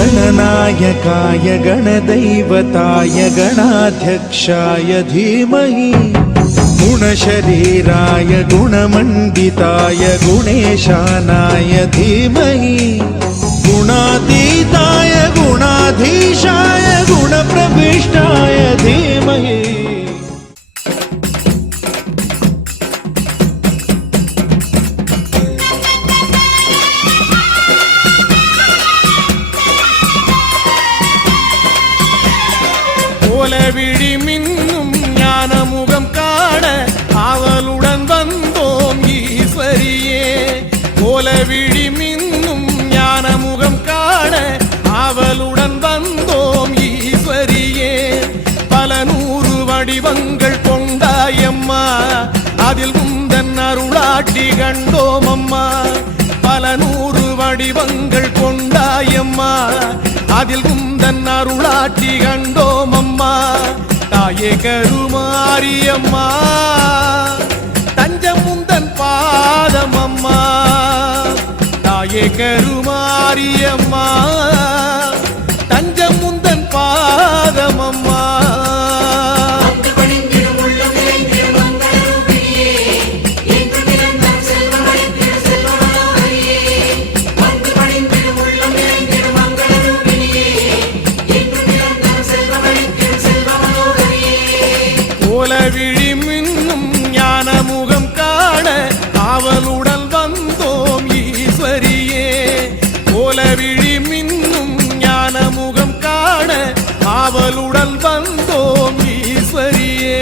गणनायकाय गणदैवताय गणाध्यक्षाय धीमहि गुणशरीराय गुणमण्डिताय गुणेशानाय धीमहि गुणातीताय गुणाधीशाय गुणप्रविष्टाय धीमहि கோலவிழி மின்னும் ஞானமுகம் காண ஆவலுடன் வந்தோம் ஈஸ்வரியே. கோலவிழி மின்னும் ஞானமுகம் காண ஆவலுடன் வந்தோம் ஈஸ்வரியே. பல நூறு வடிவங்கள் கொண்டாயம்மா, அதில் உந்தன் அருளாட்டி கண்டோம் அம்மா. பல நூறு வடிவங்கள் கொண்டாயம்மா, அதில் உந்தன் அருளாட்டி கண்டோம் அம்மா. தாயே கருமாரியம்மா, தஞ்சம் உந்தன் பாதம் அம்மா. தாயே கருமாரியம்மா, தஞ்சம் உந்தன் பாதம் அம்மா. கோலவிழி மின்னும் ஞானமுகம் காண ஆவலுடன் வந்தோம் ஈஸ்வரியே. கோலவிழி மின்னும் ஞானமுகம் காண ஆவலுடன் வந்தோம் ஈஸ்வரியே.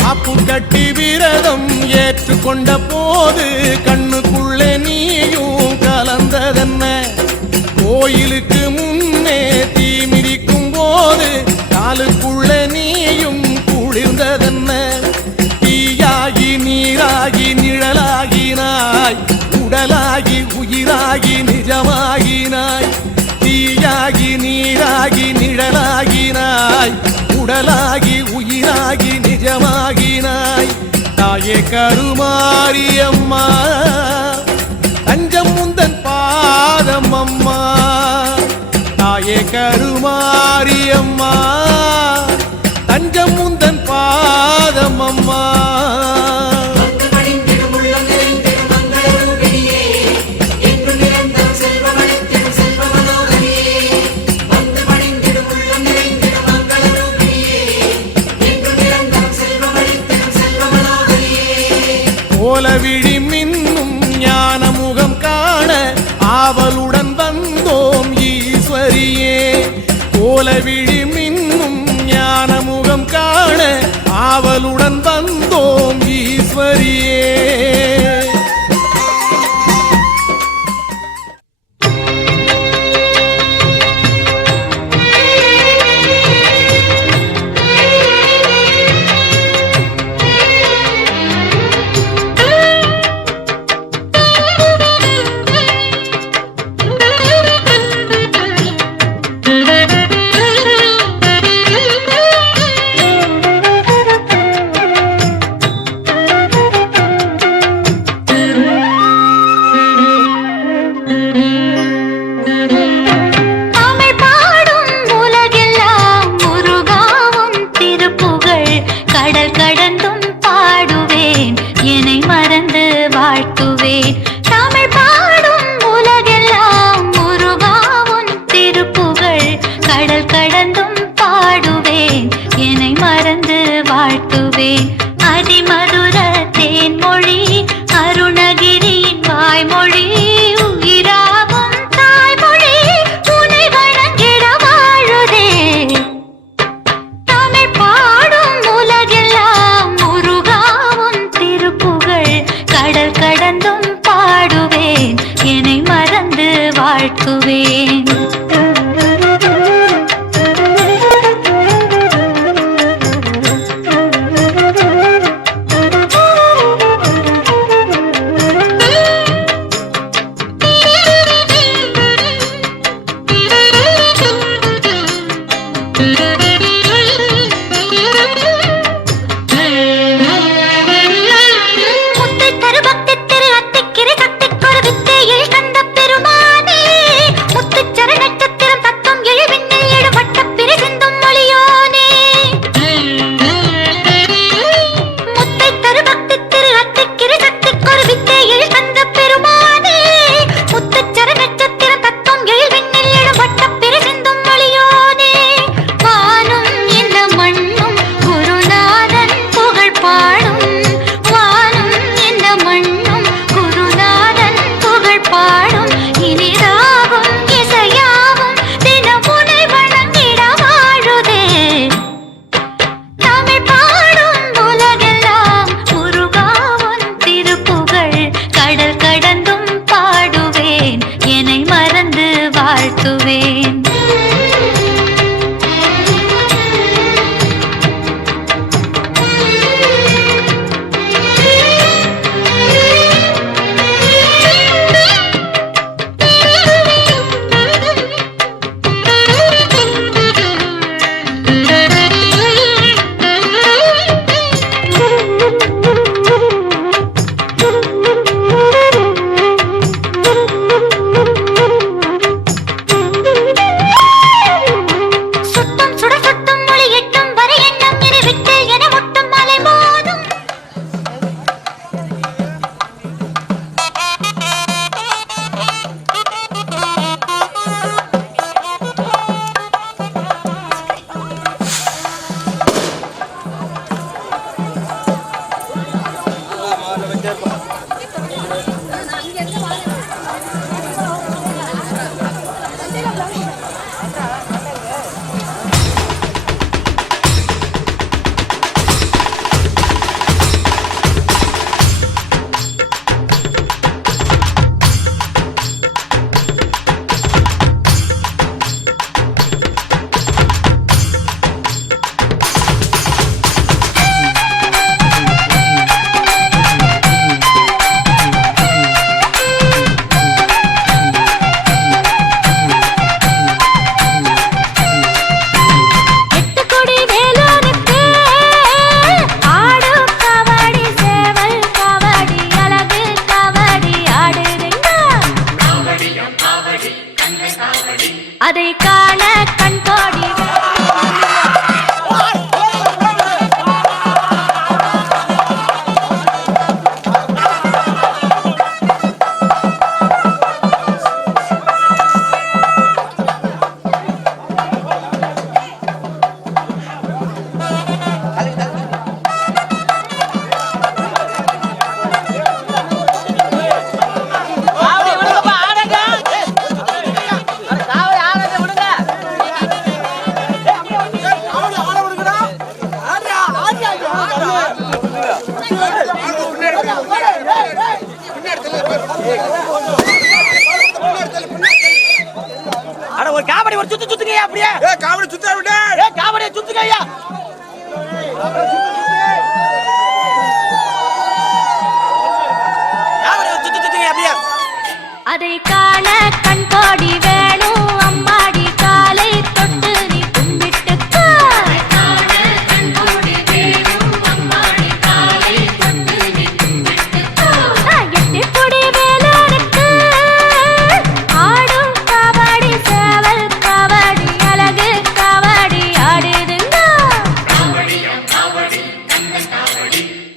காப்பு கட்டி விரதம் ஏற்றுக்கொண்ட போது கண்ணுக்குள்ளே நீயும் கலந்ததென்ன? கோயிலுக்கு முன்னே தீ மிதிக்கும் போது காலுக்குள்ளே நீயும் குளிர்ந்ததென்ன? தீயாகி நீராகி நிழலாகினாய், உடலாகி உயிராகி நிஜமாகினாய். தீயாகி நீராகி நிழலாகினாய், உடலாகி உயிராகி நிஜமாகினாய். தாயே கருமாரியம்மா, தஞ்சம் உந்தன் பாதம் அம்மா. தாயே கருமாரியம்மா, தஞ்சம் உந்தன் பாதம் அம்மா. கோலவிழி மின்னும் ஞானமுகம் காண ஆவலுடன் வந்தோம் ஈஸ்வரியே. கோலவிழி மின்னும் ஞானமுகம் காண ஆவலுடன் வந்தோம் ஈஸ்வரியே. அதை காண கண்கோடி ஒரு காவடி ஒரு சுத்து சுத்துங்க அப்படியே காவடி சுத்த விடு காவடியை சுத்துங்க ஐயா காவடி சுத்து சுத்துங்க அப்படியே அதை காண கண்கோடி வேணும் அம்மாடி காலை தொட்டு நீ கும்பிட்டு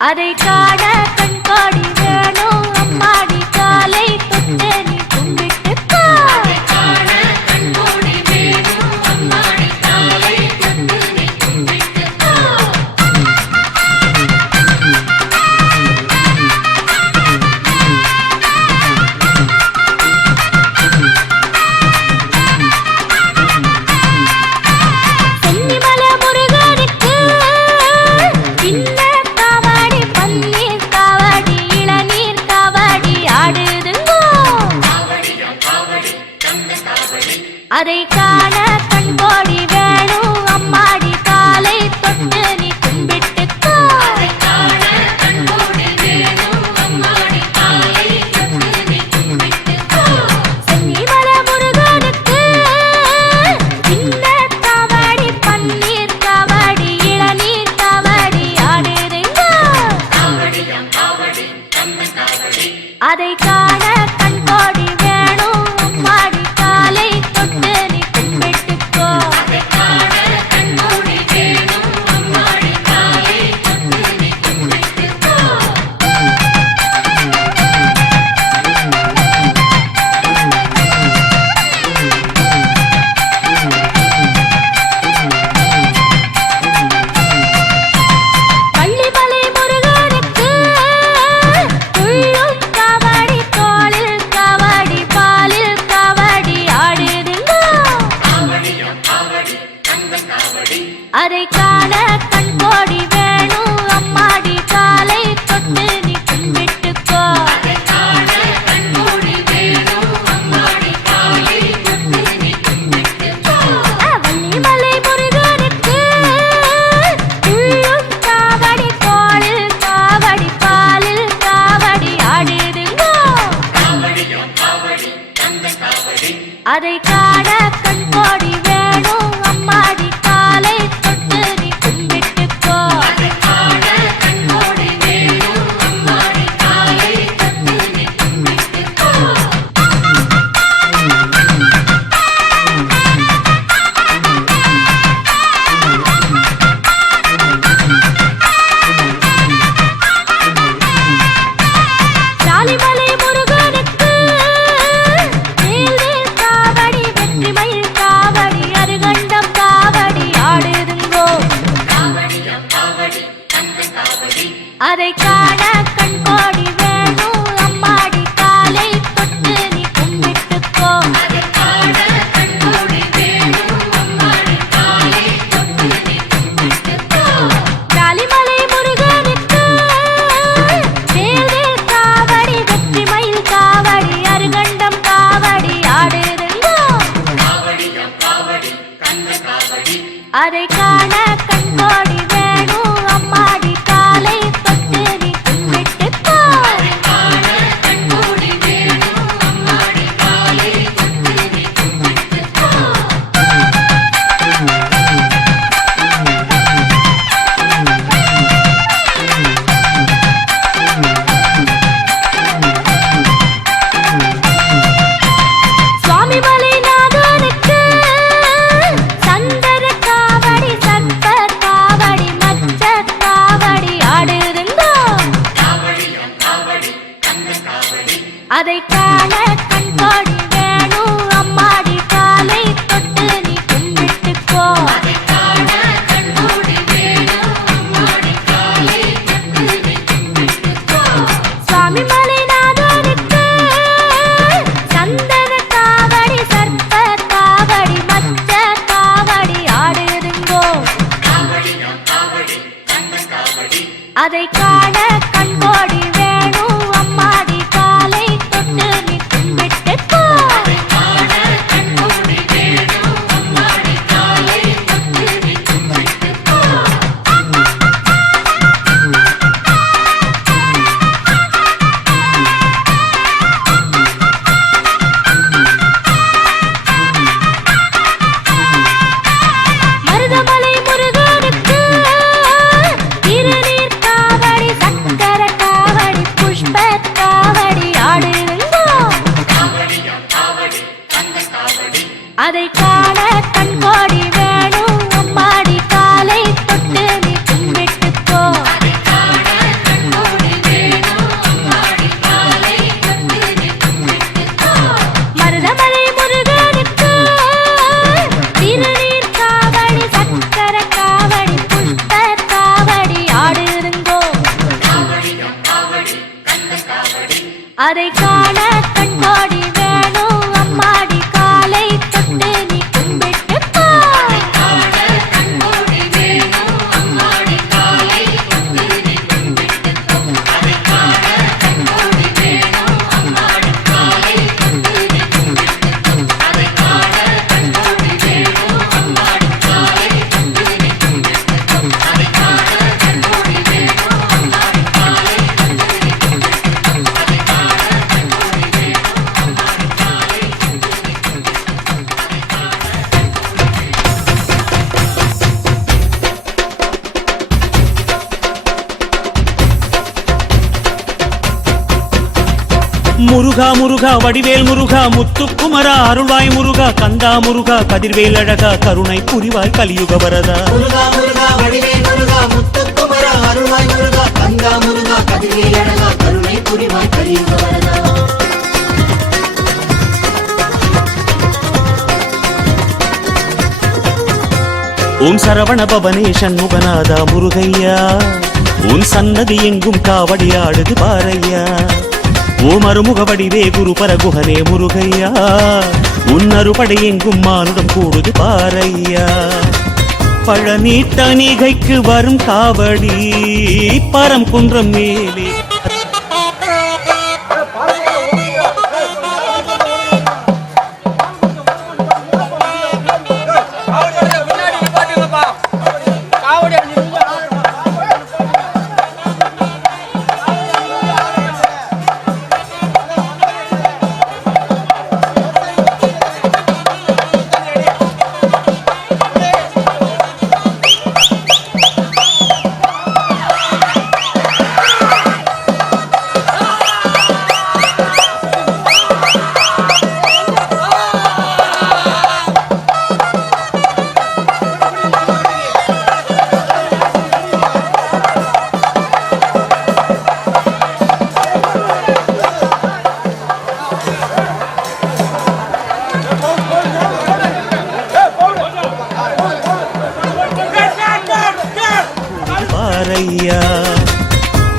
அதை காண கண்கோடி வேணும் அம்மாடி காலை தொட்டு நீ கும்பிட்டு சென்னிமலை முருகனுக்கு இன்ன காவாடி பன்னீர் அதை காண கண் கோடி வேணும் அம்மாடி காலை தொட்டு நீ கும்பிட்டுக்கோ வள்ளிமலை முருகனுக்கு உள்ளும் காவடி கோளில் காவடி பாலில் காவடி ஆடுதுங்கோ அதை காண கண் கோடி வேணும் அம்மாடி காலை தொட்டு நீ கும்பிட்டுக்கோ சாலிமலை முருகனுக்கு வேல்வேல் காவடி வெற்றிமயில் காவடி அருகண்டம் காவடி ஆடுதுங்கோ அதை காண கண் கோடி வேணும் அம்மாடி காலை தொட்டு நீ கும்பிட்டுக்கோ சாலிமலை முருகனுக்கு வேல்வேல் காவடி வெற்றிமயில் காவடி அருகண்டம் காவடி ஆடுதுங்கோ அதை காண கண் கோடி வேணும் அம்மாடி காலை தொட்டு நீ கும்பிட்டுக்கோ சுவாமிமலை நாதனுக்கு சந்தர காவடி சர்ப்ப காவடி மச்ச காவடி ஆடுதுங்கோ அதை காண கண் கோடி வேணும் அம்மாடி காலை தொட்டு நீ கும்பிட்டுக்கோ சுவாமிமலை நாதனுக்கு சந்தன காவடி சர்ப்ப காவடி மச்ச காவடி ஆடுதுங்கோ அதை காண கண் கோடி வேணும் அம்மாடி காலை தொட்டு நீ கும்பிட்டுக்கோ மருதமலை முருகனுக்கு திருநீர் காவடி சக்கர காவடி புஷ்ப காவடி ஆடுதுங்கோ அதை காண கண் கோடி வேணும் அம்மாடி காலை தொட்டு நீ கும்பிட்டுக்கோ மருதமலை முருகனுக்கு திருநீர் காவடி சக்கர காவடி புஷ்ப காவடி ஆடுதுங்கோ அதை காண கண் கோடி வேணும் அம்மாடி காலை தொட்டு நீ கும்பிட்டுக்கோ முருகா முருகா வடிவேல் முருகா முத்துக்குமரா அருள்வாய் முருகா கந்தா முருகா கதிர்வேல் அழகா கருணை புரிவாய் கலியுக வரதா முருகா முருகா வடிவேல் முருகா முத்துக்குமரா அருள்வாய் முருகா கந்தா முருகா கதிர்வேல் அழகா கருணை புரிவாய் கலியுக வரதா ஓம் சரவண பவனே சண்முகநாதா முருகையா உன் சன்னதி எங்கும் காவடி ஆடுது பாரையா ஓம் அருமுக வடிவே குரு பரகுஹனே முருகையா உன் அறுபடை எங்கும் மானுடம் கூடுது பாரையா பழனி தணிகைக்கு வரும் காவடி பரங்குன்றம் மேலே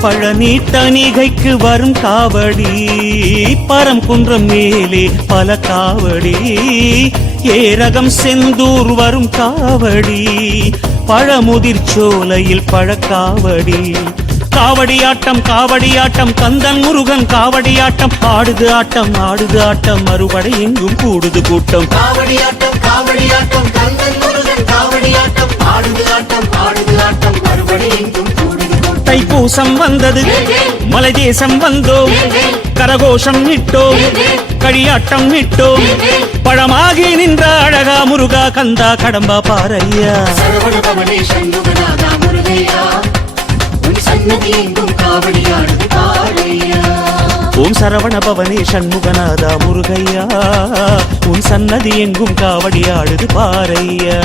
பழனி தணிகைக்கு வரும் காவடி பரங்குன்றம் மேலே பல காவடி ஏரகம் செந்தூர் வரும் காவடி பழமுதிர் சோலையில் பழக்காவடி காவடியாட்டம் காவடியாட்டம் கந்தன் முருகன் காவடியாட்டம் ஆடுது ஆட்டம் மறுபடை எங்கும் கூடுது கூட்டம் காவடியாட்டம் காவடியாட்டம் கந்தன் முருகன் காவடியாட்டம் ஆடுது ஆட்டம் மறுபடி எங்கும் கூடுது கூட்டம் தைப்பூசம் வந்தது மலை தேசம் வந்தோம் கரகோஷம் இட்டோம் களியாட்டம் இட்டோம் பழமாகி நின்ற அழகா முருகா கந்தா கடம்பா பாரையா சரவண பவனே சண்முகநாதா முருகையா உன் சன்னதி எங்கும் காவடியாடுது பாரையா ஓம் சரவண பவனே சண்முகநாதா முருகையா உன் சன்னதி எங்கும் காவடியாடுது பாரையா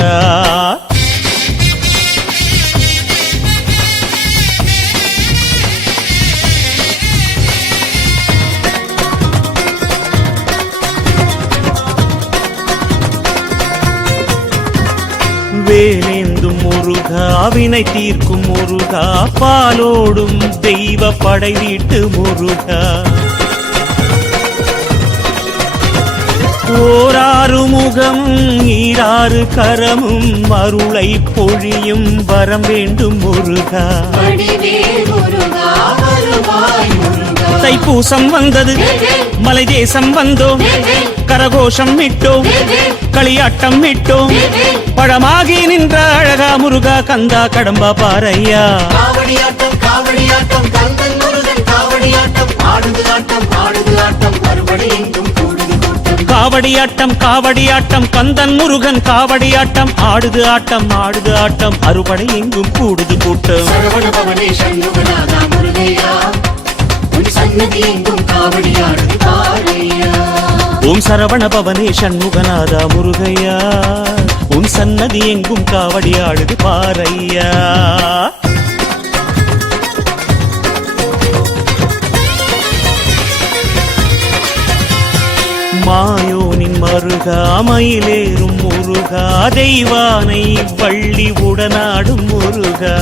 வேலேந்தும் முருகா வினை தீர்க்கும் முருகா பாலோடும் தெய்வ படை வீட்டு முருகா ஓராறு முகமும் ஈராறு கரமும் அருளை பொழியும் வரம் வேண்டும் முருகா தைப்பூசம் வந்தது மலை தேசம் வந்தோம் கரகோஷம் இட்டோம் களியாட்டம் இட்டோம் பழமாகி நின்ற அழகா முருகா கந்தா கடம்பா பாரையா காவடியாட்டம் காவடியாட்டம் கந்தன் முருகன் காவடியாட்டம் ஆடுது ஆட்டம் மறுபடி எங்கும் கூடுது கூட்டம் காவடியாட்டம் காவடியாட்டம் கந்தன் முருகன் காவடியாட்டம் ஆடுது ஆட்டம் அறுபடை எங்கும் கூடுது கூட்டம் சரவண பவனே சண்முகநாதா முருகையா உன் சன்னதி எங்கும் காவடியாடுது பாரையா ஓம் சரவண பவனே சண்முகநாதா முருகையா உன் சன்னதி எங்கும் காவடியாடுது பாரையா மாயோனின் மருகா மயிலேறும் முருகா தெய்வானை வள்ளி உடனாடும் முருகா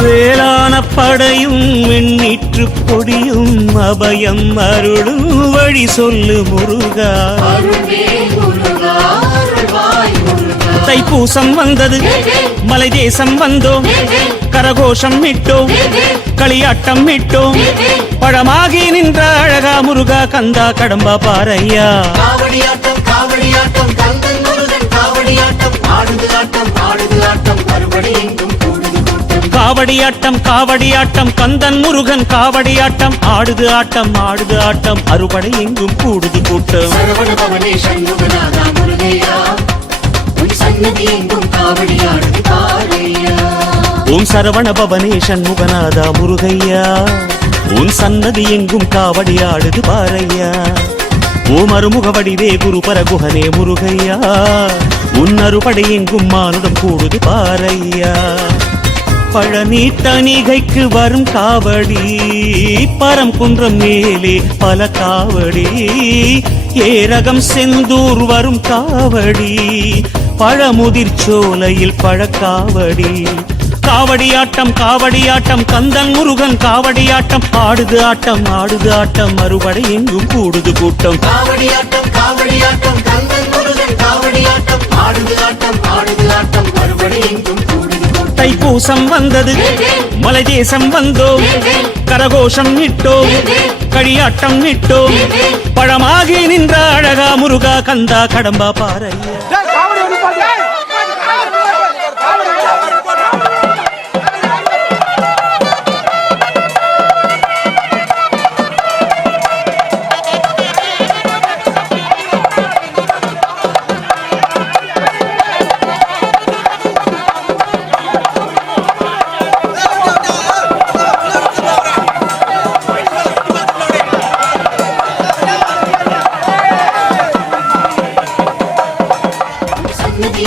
வேளான படையும் வெண்ணீற்று கொடியும் அபயம் அருளும் வழி சொல்லு முருகா தைப்பூசம் வந்தது மலை தேசம் வந்தோம் கரகோஷம் இட்டோம் களியாட்டம் இட்டோம் பழமாகி நின்ற அழகா முருகா கந்தா கடம்பா பாரையா காவடியாட்டம் காவடியாட்டம் கந்தன் முருகன் காவடியாட்டம் ஆடுது ஆட்டம் மறுபடி எங்கும் கூடுது கூட்டம் காவடியாட்டம் காவடியாட்டம் கந்தன் முருகன் காவடியாட்டம் ஆடுது ஆட்டம் அறுபடை எங்கும் கூடுது கூட்டம் சரவண பவனே சண்முகநாதா முருகையா உன் சன்னதி எங்கும் காவடியாடுது பாரையா ஓம் சரவண பவனே சண்முகநாதா முருகையா உன் சன்னதி எங்கும் காவடியாடுது பாரையா ஓம் அருமுக வடிவே குரு பரகுஹனே முருகையா உன் அறுபடை எங்கும் மானுடம் கூடுது பாரையா பழனி தணிகைக்கு வரும் காவடி பரங்குன்றம் மேலே பல காவடி ஏரகம் செந்தூர் வரும் காவடி பழமுதிர் சோலையில் பழக்காவடி காவடியாட்டம் காவடியாட்டம் கந்தன் முருகன் காவடியாட்டம் ஆடுது ஆட்டம் மறுபடை எங்கும் கூடுது கூட்டம் காவடியாட்டம் காவடியாட்டம் கந்தன் முருகன் காவடியாட்டம் தைப்பூசம் வந்தது மலை தேசம் வந்தோம் கரகோஷம் இட்டோம் களியாட்டம் இட்டோம் பழமாகி நின்ற அழகா முருகா கந்தா கடம்பா பாறையா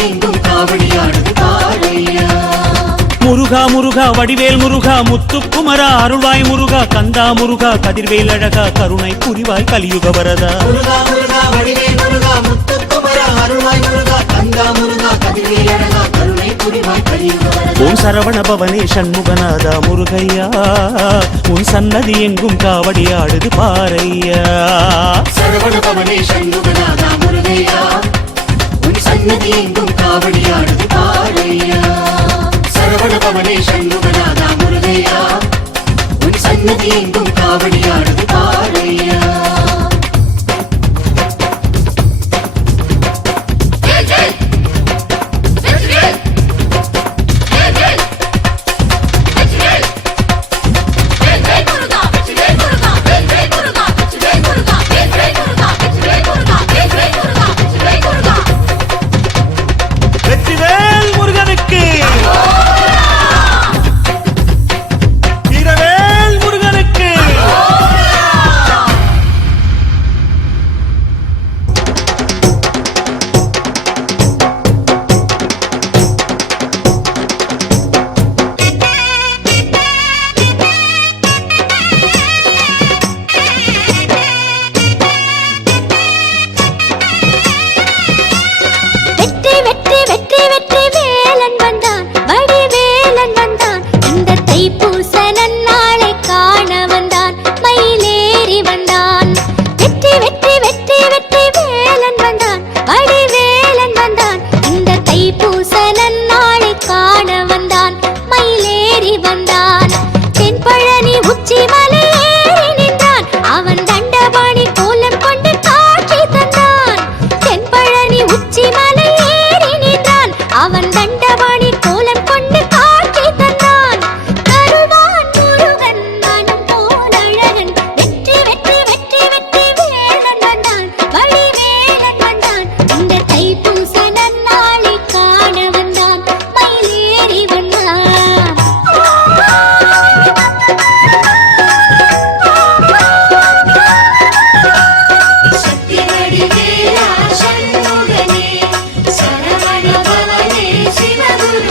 எங்கும் காவடியாடுது பாறையா முருகா முருகா வடிவேல் முருகா முத்துக்குமரா அருள்வாய் முருகா கந்தா முருகா கதிர்வேல் அழகா கருணை புரிவாய் கலியுக வரதா முருகா முருகா வடிவேல் முருகா முத்துக்குமரா அருள்வாய் முருகா கந்தா முருகா கதிர்வேல் அழகா கருணை புரிவாய் கலியுக வரதா ஓம் சரவண பவனே சண்முகநாதா முருகையா உன் சன்னதி எங்கும் காவடியாடுது பாறையா சரவண பவனே சண்முகநாதா முருகையா உன் சன்னதி எங்கும் காவடியாடுது பாறையா சரவண பவனே சண்முகநாதா முருகையா உன் சன்னதி எங்கும் காவடியாடுது பாறையா வெற்றிவேல் முருகனுக்கு வீரவேல் முருகனுக்கு வெற்றி வெற்றி வெற்றி வெற்றி வேலன் வந்தான் வடிவேலன் வந்தான் இந்த தைப்பூச நன்னாளை காண வந்தான் மயிலேறி வந்தான் வெற்றி வெற்றி வெற்றி வெற்றி வேலன் வந்தான் வடிவேலன் வந்தான் இந்த தைப்பூச நன்னாளை காண வந்தான் மயிலேறி வந்தான் தென்பழனி உச்சி மலை ஏறி நின்றான் அவன் தண்டபாணி கோலம் கொண்டு காட்சி தந்தான் தென்பழனி உச்சி மலை ஏறி நின்றான் அவன் தண்டபாணி கோலம் கொண்டு காட்சி தந்தான் கருவான் முருகன் மனம் போல் அழகன் வெற்றி வெற்றி வெற்றி வெற்றி வேலன் வந்தான் வடிவேலன் வந்தான் இந்த தைப்பூச நன்னாளை காண வந்தான் மயிலேறி வந்தான் சக்தி வடிவேலா சண்முகனே சரவண பவனே சிவகுரு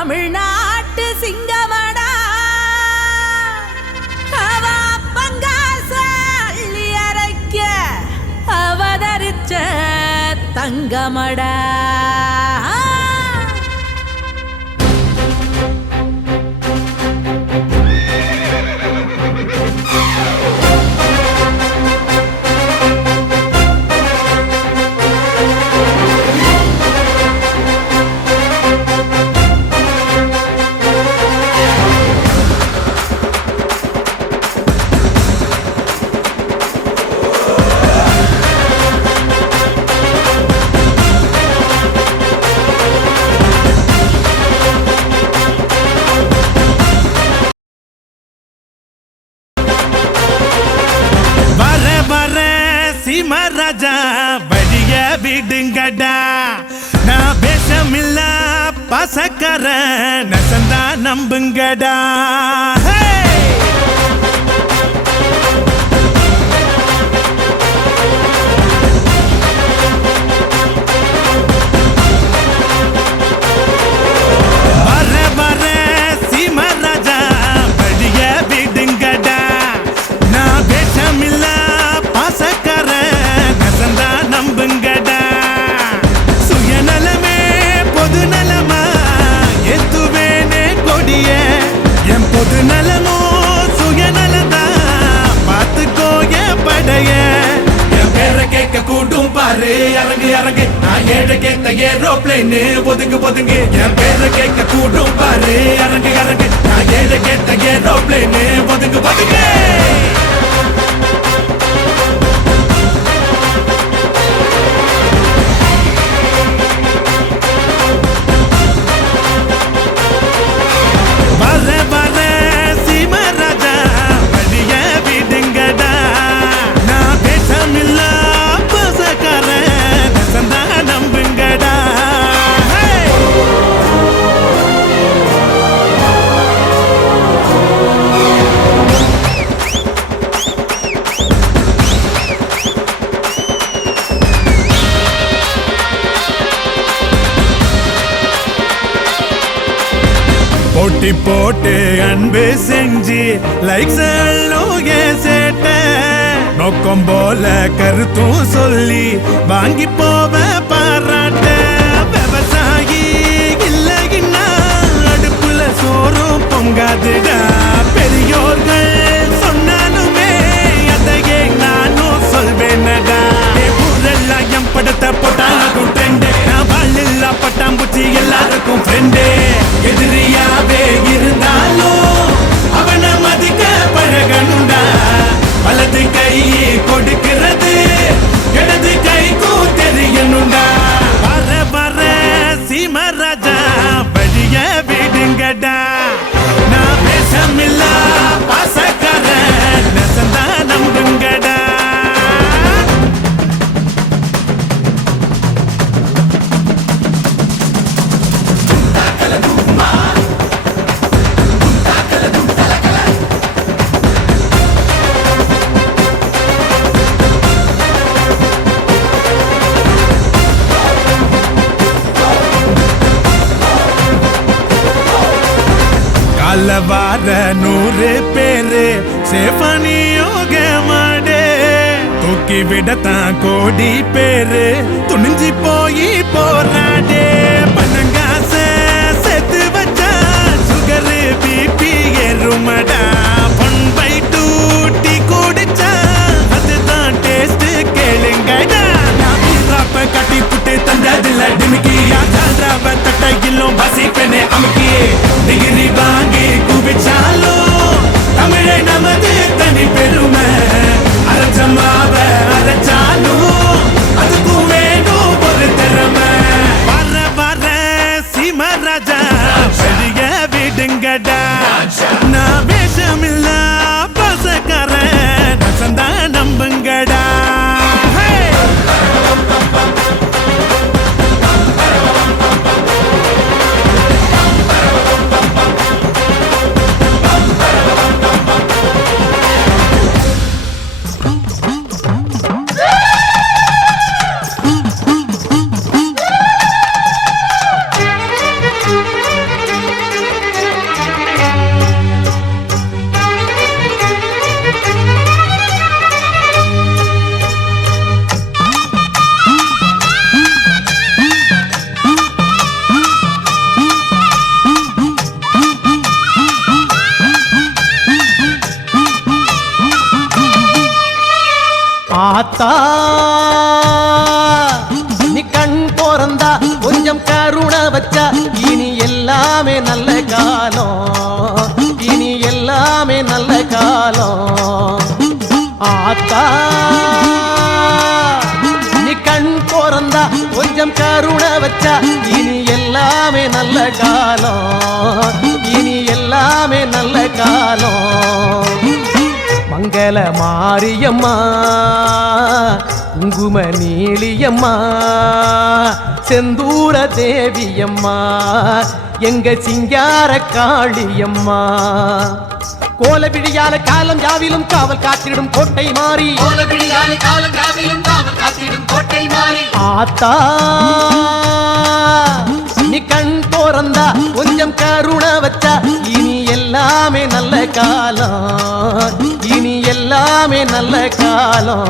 தமிழ்நாட்டு சிங்கமடா அவ பங்காச அள்ளி அரைக்க அவதரிச்ச தங்கமடா ராஜா வழிய விடுங்கடா நான் பேசமில்ல பசக்கர நசந்தா நம்புங்கடா வர சீம ராஜா வழிய விடுங்கடா நான் பேசமில்ல பசக்கர நம்புங்கடா சுயநலமே பொது நலமா எத்துவேனே கொடிய என் பொது நலமோ சுயநலதா பார்த்துக்கோ என் படைய என் பேரை கேட்க கூட்டும் பாரு இறங்கு இறங்கு நான் ஏழை கேட்ட ஏரோப்ளைனு ஒதுங்கு ஒதுங்கு என் பேரை கேட்க கூட்டும் பாரு இறங்கு இறங்கு நான் ஏழை கேட்ட ஏரோப்ளைனு ஒதுங்கு ஒதுங்கு போட்டி போட்டு அன்பு செஞ்சு லைக்ஸ் சேட்ட நோக்கம் போல கருத்தும் சொல்லி வாங்கி போவ பாராட்ட விவசாயி இல்லைன்னா அடுப்புல சோறும் பொங்காதுடா பெரியோர்கள் சொன்னாலுமே அதையே நானும் சொல்வேனடா ஊரெல்லாம் என் படத்தை போட்டாலும் ட்ரெண்டு நான் வாழ்ல பட்டாம்பூச்சி எல்லாருக்கும் ஃப்ரெண்டு எதிரியாவே இருந்தாலும் அவனை மதிக்க பழகணுண்டா வலது கை கொடுக்கிறது இடது கைக்கும் தெரியணுண்டா வர சீம ராஜா வழிய விடுங்கடா நான் பேசமில்ல பாசக்கார நசந்தா நம்புங்கடா வார 100 பேரு சேஃபனி யோக மாடே தூக்கி விடத்தான் கோடி பேரு துணிஞ்சி போய் போராடே பணங்காச செத்து வச்சா சுகர் பிபி ஏறுமடா 1/2 டீ குடிச்சா அதுதான் டேஸ்ட் கேளுங்கடா நான் வீராப்ப கட்டி புட்டு தந்ததில்ல டிமிக்கி யாராவ தட்டையிலும் பசிப்பனே அமுக்கி டிகிரி வாங்கி குவிச்சாலும் தமிழை நமது தனி பெருமை அரைச்சமாவ அரைச்சாலும் அதுக்கும் வேணும் ஒரு திறமை வர சீம ராஜா வெளிய விடுங்கடா நான் வேஷமில்ல ஆத்தா நீ கண் போறந்தா கொஞ்சம் கருணை வச்சா இனி எல்லாமே நல்ல காலம், இனி எல்லாமே நல்ல காலம். ஆத்தா நீ கண் போறந்தா கொஞ்சம் கருணை வச்சா இனி எல்லாமே நல்ல காலம், இனி எல்லாமே நல்ல காலம். மங்கள மாரியம்மா குங்கும நீலியம்மா செந்தூர தேவியம்மா எங்க சிங்கார காளியம்மா. கோல விடியால காலம் யாவிலும் காவல் காத்திடும் கோட்டை மாறி, ஆத்தா நீ கண் போறந்தா கொஞ்சம் கருணை வச்சா இனி எல்லாமே நல்ல காலம், இனி எல்லாமே நல்ல காலம்.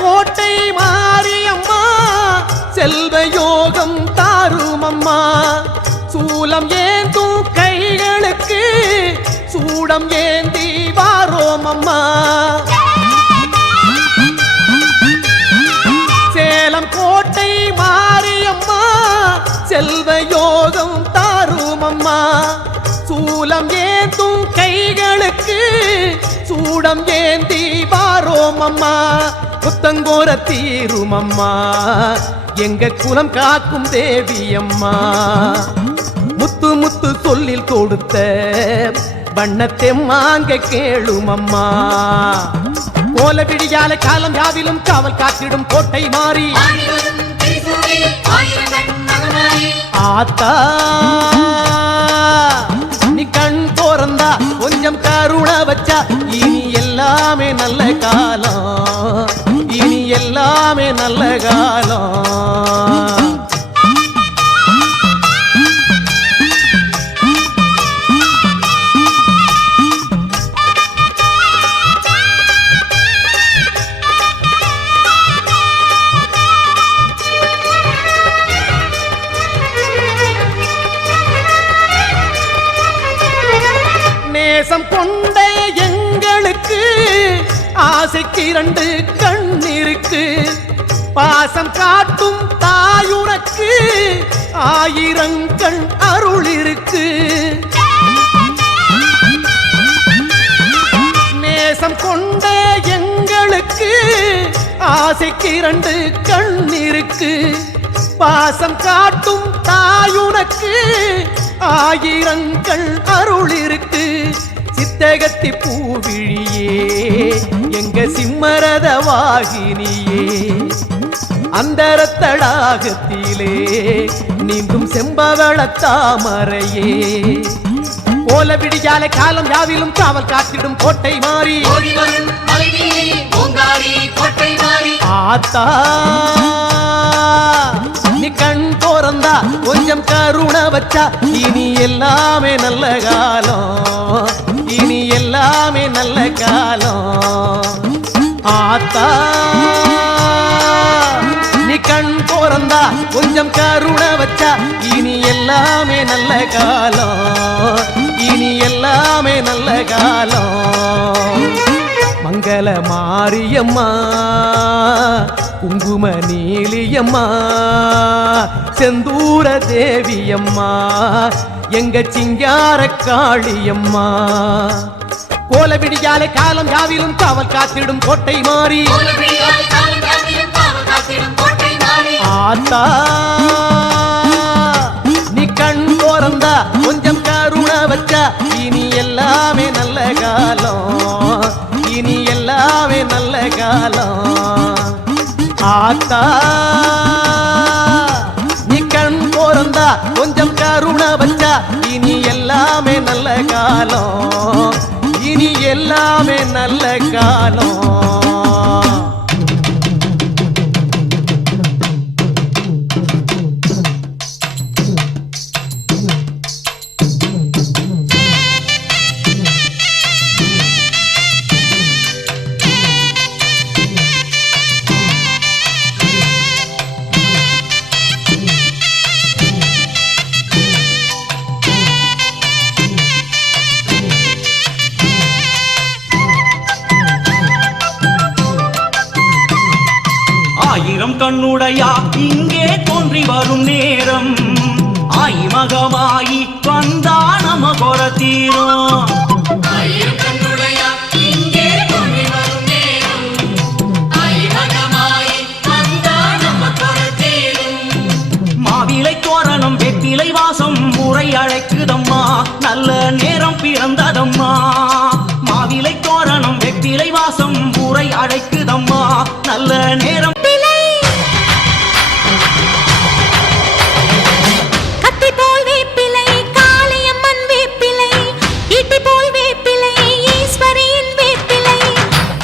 கோட்டை மாரியம்மா செல்வ யோகம் தாருமம்மா. சூலம் ஏந்தும் கைகளுக்கு சூடம் ஏந்தி வாரோமம்மா. சேலம் கோட்டை மாரியம்மா செல்வ யோகம் தாருமம்மா. சூலம் ஏந்தும் கைகளுக்கு சூடம் ஏந்தி வாரோமம்மா. புத்தங்கோர தீருமம்மா எங்க குலம் காக்கும் தேவியம்மா. முத்து முத்து சொல்லில் கொடுத்த வண்ணத்தை மாங்க கேளுமம்மா. கோல விடியால காலம் யாவிலும் காவல் காத்திடும் கோட்டை மாறி, ஆத்தா நீ கண் போறந்தா கொஞ்சம் கருணை வச்சா இனி எல்லாமே நல்ல காலம், இனி எல்லாமே நல்ல காலம். நேசம் கொண்ட எங்களுக்கு ஆசைக்கு இரண்டு கண் இருக்கு. பாசம் காட்டும் தாயுனக்கு ஆயிரங்கண் அருள் இருக்கு. நேசம் கொண்ட எங்களுக்கு ஆசைக்கு இரண்டு கண் இருக்கு. பாசம் காட்டும் தாயுனக்கு ஆயிரங்கள் அருள் இருக்கு. சித்தகத்தி பூவிழியே எங்க சிம்மரத வாகினியே அந்தரத்தடாகத்திலே நீந்தும் செம்பவள தாமரையே. கோல விடியாலை காலம் யாவிலும் காவல் காத்திடும் கோட்டை மாறி, ஆத்தா நீ கண் போறந்தா கொஞ்சம் கருணை வச்சா இனி எல்லாமே நல்ல காலம், இனி எல்லாமே நல்ல காலம். ஆத்தா நீ கண் போறந்தா கொஞ்சம் கருணை வச்சா இனி எல்லாமே நல்ல காலம், இனி எல்லாமே நல்ல காலம். மங்கள மாரியம்மா குங்கும நீலியம்மா செந்தூர தேவியம்மா எங்க சிங்கார காளியம்மா. கோல விடியாலை காலம் யாவிலும் காவல் காத்திடும் கோட்டை மாறி, ஆத்தா நீ கண் போறந்தா கொஞ்சம் கருணை வச்சா இனி எல்லாமே நல்ல காலம், இனி எல்லாமே நல்ல காலம். ஆத்தா நீ கண் போறந்தா கொஞ்சம் கருணை வச்சா இனி எல்லாமே நல்ல காலம், இனி எல்லாமே நல்ல காலம். ஆயிரம் கண்ணுடையா இங்கே தோன்றி வரும் நேரம், ஆயிமகமாயி வந்தா நம கொர தீரும். ஆயிரம் கண்ணுடையா இங்கே தோன்றி வரும் நேரம், ஆயிரமாய் வந்தா நம்ம கொரத்தேரும். மாவிலை தோரணம் வெற்றிலை வாசம் முறை அழைக்குதம்மா, நல்ல நேரம் பிறந்ததம்மா. மாவிலை தோரணம் வெற்றிலை வாசம் முறை அழைக்குதம்மா, நல்ல நேரம். கத்தி போல் வேப்பிலை காளியம்மன் வேப்பிலை, ஈட்டி போல் வேப்பிலை ஈஸ்வரியின் வேப்பிலை.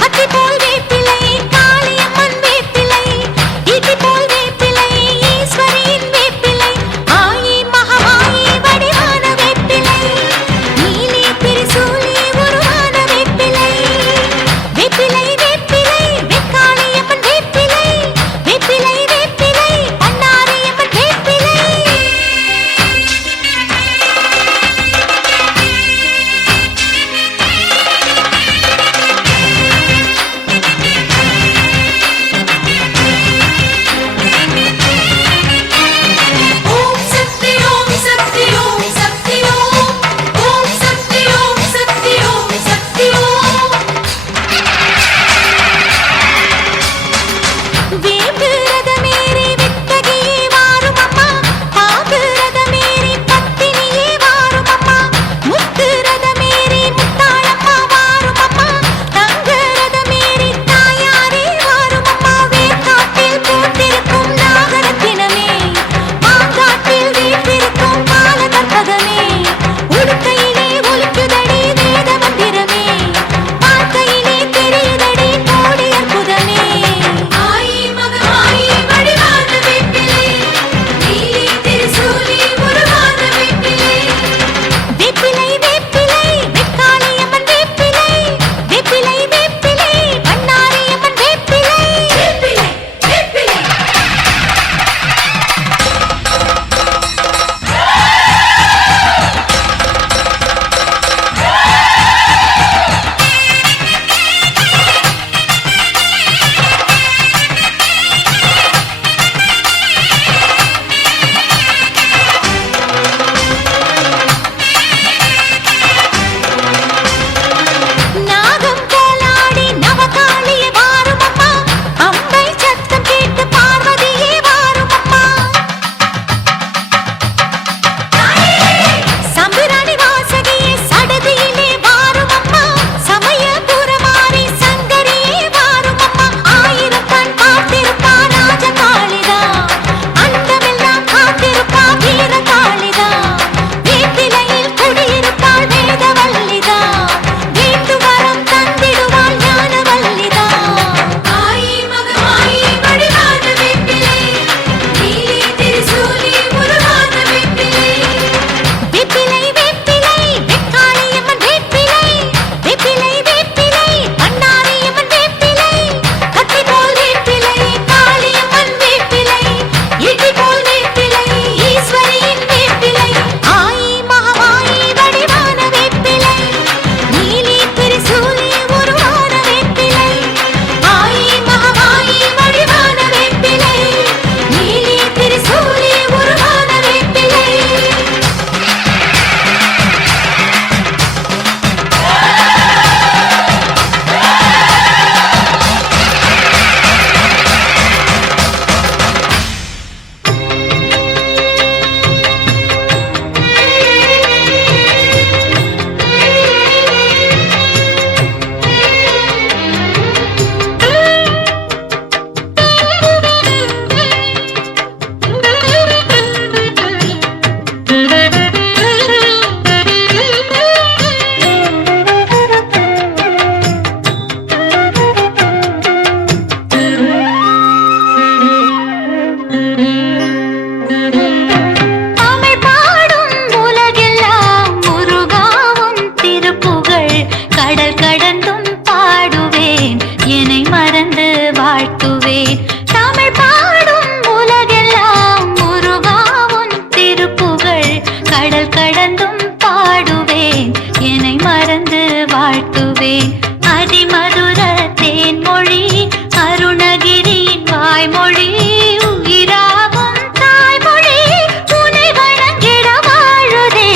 கத்தி போல் வேப்பிலை காளியம்மன் வேப்பிலை, ஈட்டி போல் வேப்பிலை ஈஸ்வரியின் வேப்பிலை. ஆயி மகமாயி வடிவான வேப்பிலை, நீலி திரிசூலி உருவான வேப்பிலை. வேப்பிலை வேப்பிலை வெக்காளியம்மன் வேப்பிலை. வாழ்த்துவேன். அதிமதுர தேன்மொழி அருணகிரியின் வாய்மொழி உயிராகும் தாய்மொழி உனை வணங்கிட வாழுதே.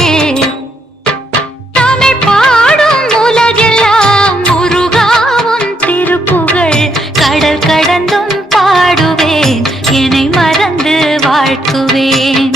தமிழ் பாடும் உலகெல்லாம் முருகாவும் திருப்புகழ் கடல் கடந்தும் பாடுவேன். என்னை மறந்து வாழ்த்துவேன்.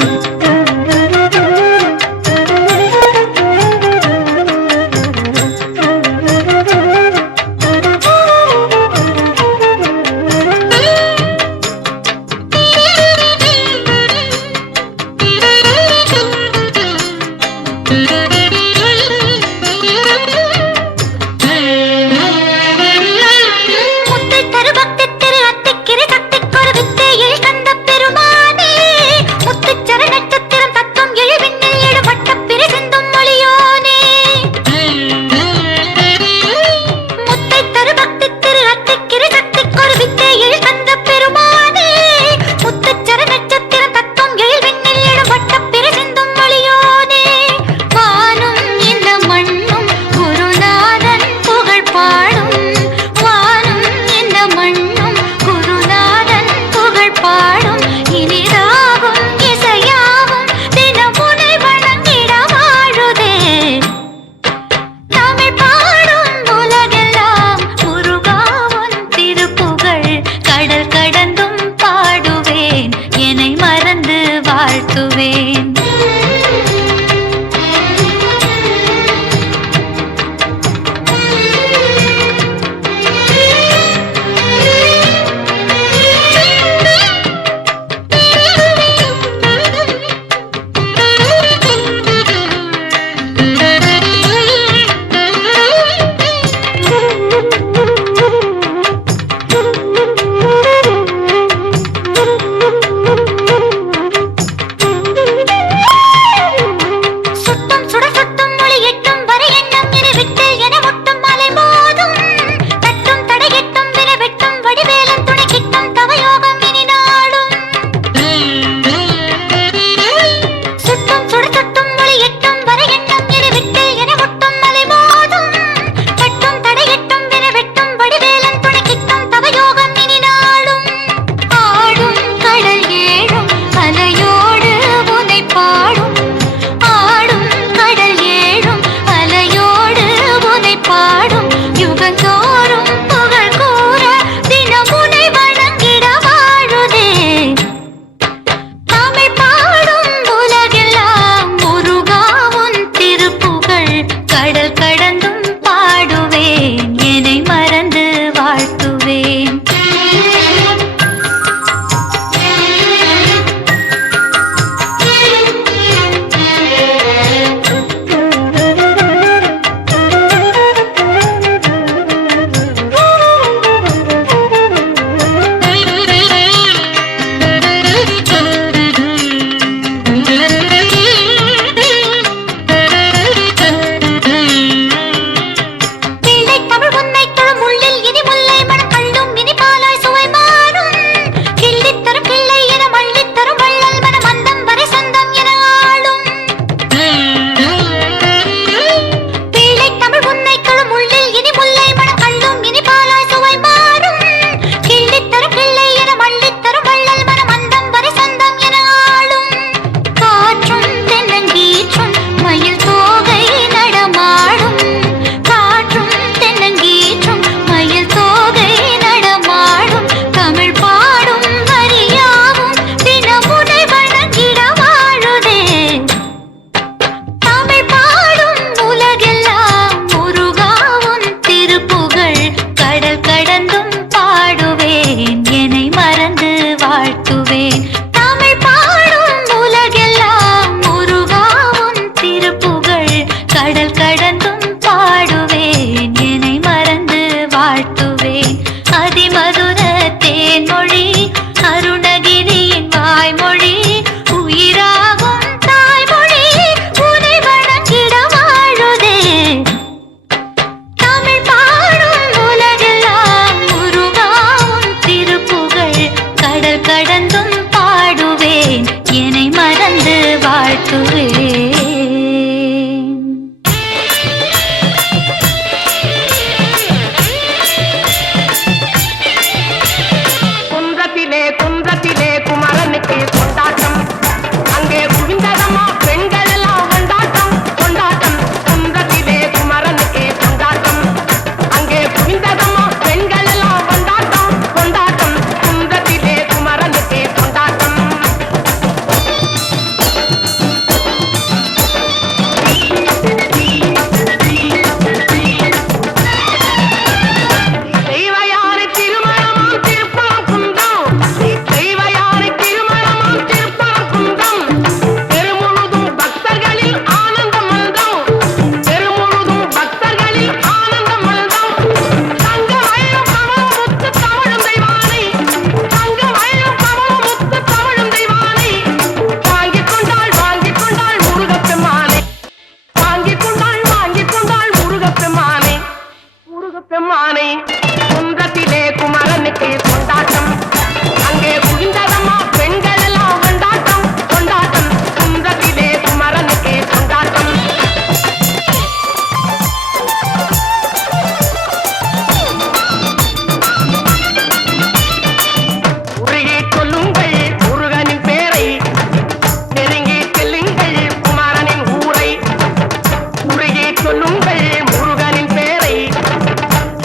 சொல்லுங்கள் முருகனின் பேரை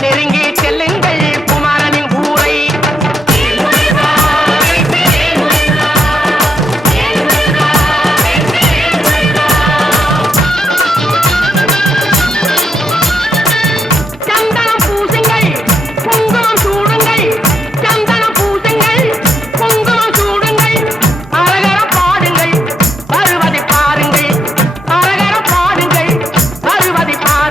நெருங்கி செல்லுங்கள் குமாரனின் ஊரை சந்தனம் பூசுங்கள் குங்குமம் சூடுங்கள் சந்தனம் பூசுங்கள் குங்குமம் சூடுங்கள் அரகர பாடுங்கள் வருவதை பாருங்கள் அரகர பாடுங்கள் வருவதை பாருங்கள்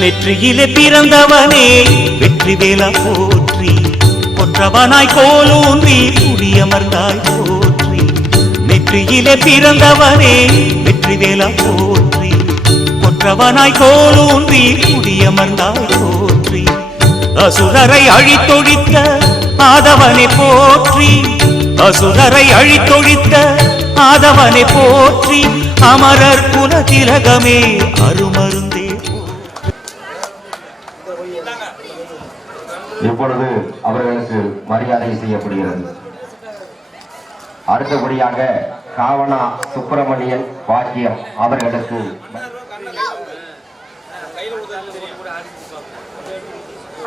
நெற்றியிலே பிறந்தவனே வெற்றி வேலா போற்றி கொற்றவனாய் கோலூன்றி குடியமர்ந்தாய் போற்றி நெற்றியிலே பிறந்தவனே வெற்றி வேலா போற்றி கொற்றவனாய் கோலூன்றி குடியமர்ந்தாய் போற்றி அசுரரை அழித்தொழித்த ஆதவனை போற்றி அசுரரை அழித்தொழித்த ஆதவனை போற்றி அமரர் குல திலகமே அருமருந்தே. இப்பொழுது அவர்களுக்கு மரியாதை செய்யப்படுகிறது. அடுத்தபடியாக காவனா சுப்பிரமணியன் பாக்கியம் அவர்களுக்கு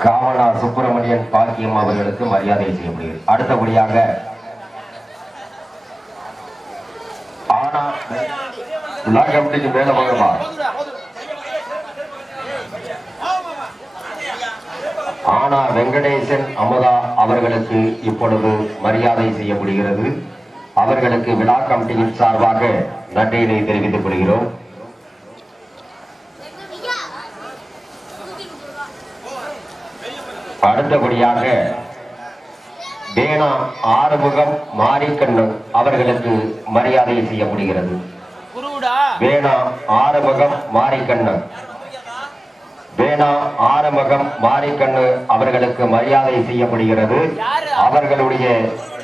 காவனா சுப்பிரமணியன் பாக்கியம் அவர்களுக்கு மரியாதை செய்யப்படுகிறது. அடுத்தபடியாக ஆனா விழா கமிட்டிக்கு மேல போகமா ஆனா வெங்கடேசன் அமுதா அவர்களுக்கு இப்பொழுது மரியாதை செய்யப்படுகிறது. அவர்களுக்கு விழா கமிட்டியின் சார்பாக நன்றியினை தெரிவித்துக் கொள்கிறோம். அடுத்தபடியாக பேனா ஆறுமுகம் மாரிக்கண்ணன் அவர்களுக்கு மரியாதை செய்யப்படுகிறது. பேனா ஆறுமுகம் மாரிக்கண்ணன் பேனா ஆறுமுகம் மாரிக்கண்ணு அவர்களுக்கு மரியாதை செய்யப்படுகிறது. அவர்களுடைய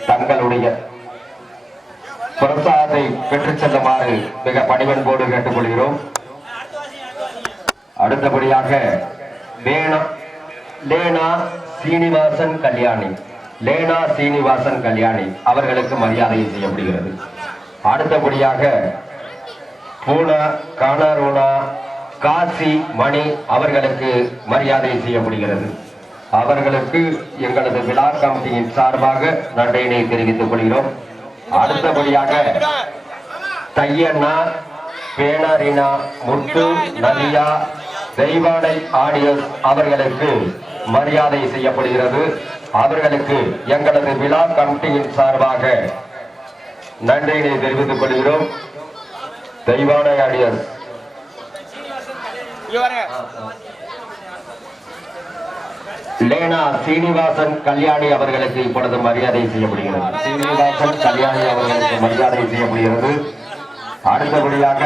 தங்களுடைய பிரசாதத்தை பெற்றுச் செல்லுமாறு மிக பணிவன்போடு கேட்டுக்கொள்கிறோம். அடுத்தபடியாக லேனா சீனிவாசன் கல்யாணி லேனா சீனிவாசன் கல்யாணி அவர்களுக்கு மரியாதை செய்யப்படுகிறது. அடுத்தபடியாக பூனா கானாரூனா காசி மணி அவர்களுக்கு மரியாதை செய்யப்படுகிறது. அவர்களுக்கு எங்களது விழா கமிட்டியின் சார்பாக நன்றியினை தெரிவித்துக் கொள்கிறோம். அடுத்தபடியாக தையண்ணா பேனரினா முத்து நதியா தெய்வானை ஆடியஸ் அவர்களுக்கு மரியாதை செய்யப்படுகிறது. அவர்களுக்கு எங்களது விழா கமிட்டியின் சார்பாக நன்றியினை தெரிவித்துக் கொள்கிறோம். தெய்வானை ஆடியஸ் லேனா சீனிவாசன் கல்யாணி அவர்களுக்கு இப்பொழுது மரியாதை செய்யப்படுகிறது. சீனிவாசன் கல்யாணி அவர்களுக்கு மரியாதை செய்யப்படுகிறது. அடுத்தபடியாக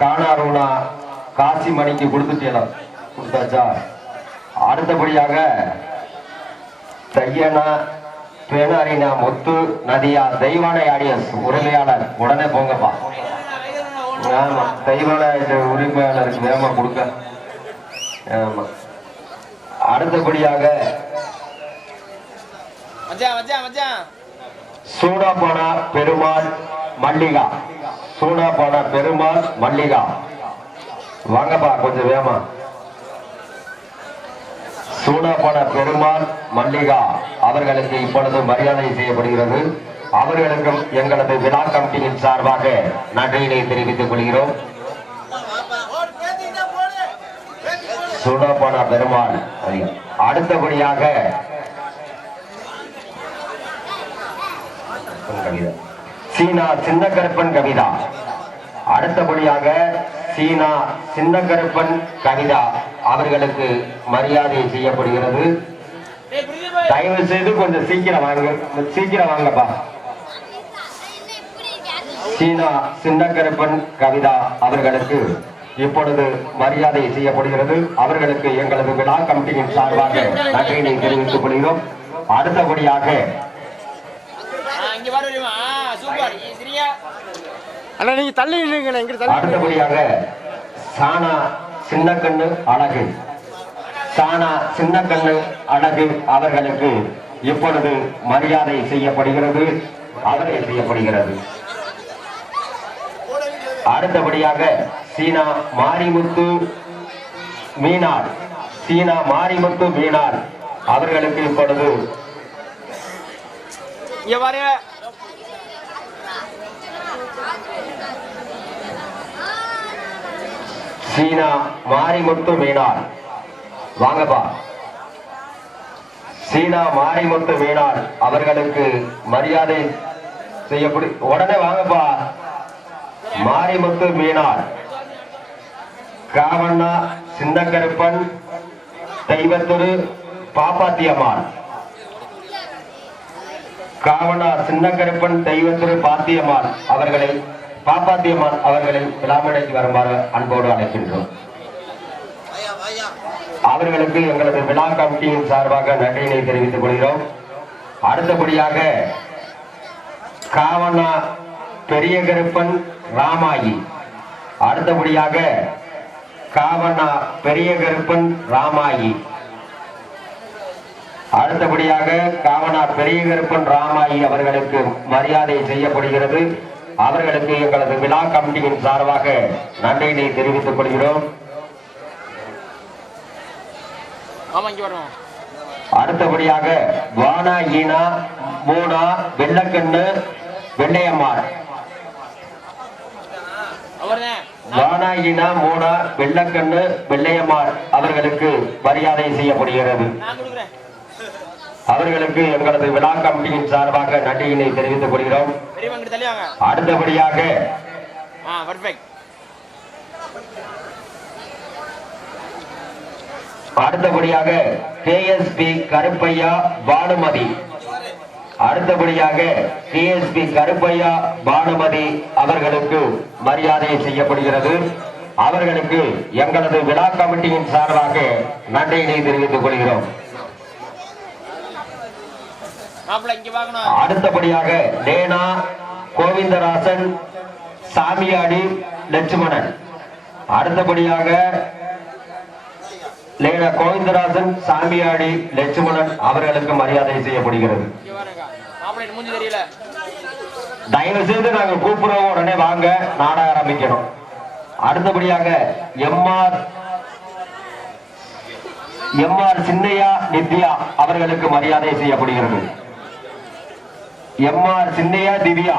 கானாரூனா காசி மணிக்கு கொடுத்தாச்சா? அடுத்தபடியாக தையனா பேனாரினா முத்து நதியா தெய்வானை ஆடியன்ஸ் உரிமையாளர் உடனே போங்கப்பா. ஆமா, தெய்வான உரிமையாளருக்கு வேகமா கொடுக்க. ஆமா. அடுத்தபடியாக சூடாபானா பெருமாள் மல்லிகா சூடாபானா பெருமாள் மல்லிகா வாங்கப்பா கொஞ்சம் வேகமா. சூடாபானா பெருமாள் மல்லிகா அவர்களுக்கு இப்பொழுது மரியாதை செய்யப்படுகிறது. அவர்களுக்கும் எங்களது விழா கமிட்டியின் சார்பாக நன்றியினை தெரிவித்துக் கொள்கிறோம். சூடாபானா பெருமாள். அடுத்தபடியாக சீனா சின்னக்கருப்பன் கவிதா. அடுத்தபடியாக சீனா சின்னக்கருப்பன் கவிதா அவர்களுக்கு மரியாதை செய்யப்படுகிறது. தயவு செய்து கொஞ்சம் சீக்கிரம் வாங்கப்பா. சீனா சின்னக்கருப்பன் கவிதா அவர்களுக்கு இப்பொழுது மரியாதை செய்யப்படுகிறது. அவர்களுக்கு எங்களது விழா கமிட்டியின் சார்பாக நன்றியினை தெரிவித்துக் கொள்கிறோம். அடுத்தபடியாக அடுத்தபடியாக சானா சின்னக்கண்ணு அழகு சானா சின்னக்கண்ணு அழகு அவர்களுக்கு இப்பொழுது மரியாதை செய்யப்படுகிறது. அடுத்தபடியாக சீனா மாரிமுத்து மீனார் அவர்களுக்கு இப்பொழுது சீனா மாரிமுத்து மீனார் வாங்கப்பா. சீனா மாரிமுத்து மீனார் அவர்களுக்கு மரியாதை செய்யப்படும். உடனே வாங்கப்பா. மாரிமுத்து மீனார், காவண்ணா சின்னக்கருப்பன், தெய்வத்துரு பாப்பாத்தியம்மாள், காவண்ணா சின்னக்கருப்பன், தெய்வத்துரு பாத்தியம்மாள் அவர்களை விழாமடைக்கு வருமாறு அன்போடு அழைக்கின்றோம். அவர்களுக்கு எங்களது விழா கமிட்டியின் சார்பாக நன்றியினை தெரிவித்துக் கொள்கிறோம். அடுத்தபடியாக காவண்ணா பெரிய கருப்பன் ராமாயி, அடுத்தபடியாக காவண்ணா பெரிய கருப்பன் ராமாயி, அடுத்தபடியாக காவண்ணா பெரிய கருப்பன் ராமாயி அவர்களுக்கு மரியாதை செய்யப்படுகிறது. அவர்களுக்கு எங்களது விழா கமிட்டியின் சார்பாக நன்றியினை தெரிவித்துக் கொள்கிறோம். அடுத்தபடியாக வானா ஈனா மூனா வெள்ளக்கண்ணு வெள்ளையம்மாள், வானா ஈனா மூனா வெள்ளக்கண்ணு வெள்ளையம்மாள் அவர்களுக்கு மரியாதை செய்யப்படுகிறது. அவர்களுக்கு எங்களது விழா கமிட்டியின் சார்பாக நன்றியினை தெரிவித்துக் கொள்கிறோம். அடுத்தபடியாக KSP கருப்பையா பானுமதி, அடுத்தபடியாக KSP கருப்பையா பானுமதி அவர்களுக்கு மரியாதை செய்யப்படுகிறது. அவர்களுக்கு எங்களது விழா கமிட்டியின் சார்பாக நன்றியினை தெரிவித்துக் கொள்கிறோம். அடுத்தபடியாக லேனா கோவிந்தராசன் சாமியாடி லட்சுமணன், அடுத்தபடியாக லேனா கோவிந்தராசன் சாமியாடி லட்சுமணன் அவர்களுக்கு மரியாதை செய்யப்படுகிறது. தயவு செய்து நாங்கள் கூப்பிடுறோம், உடனே வாங்க, நாட ஆரம்பிக்கணும். அடுத்தபடியாக எம்ஆர் சின்னையா நித்யா அவர்களுக்கு மரியாதை செய்யப்படுகிறது. எம்ஆர் சின்னையா திவ்யா,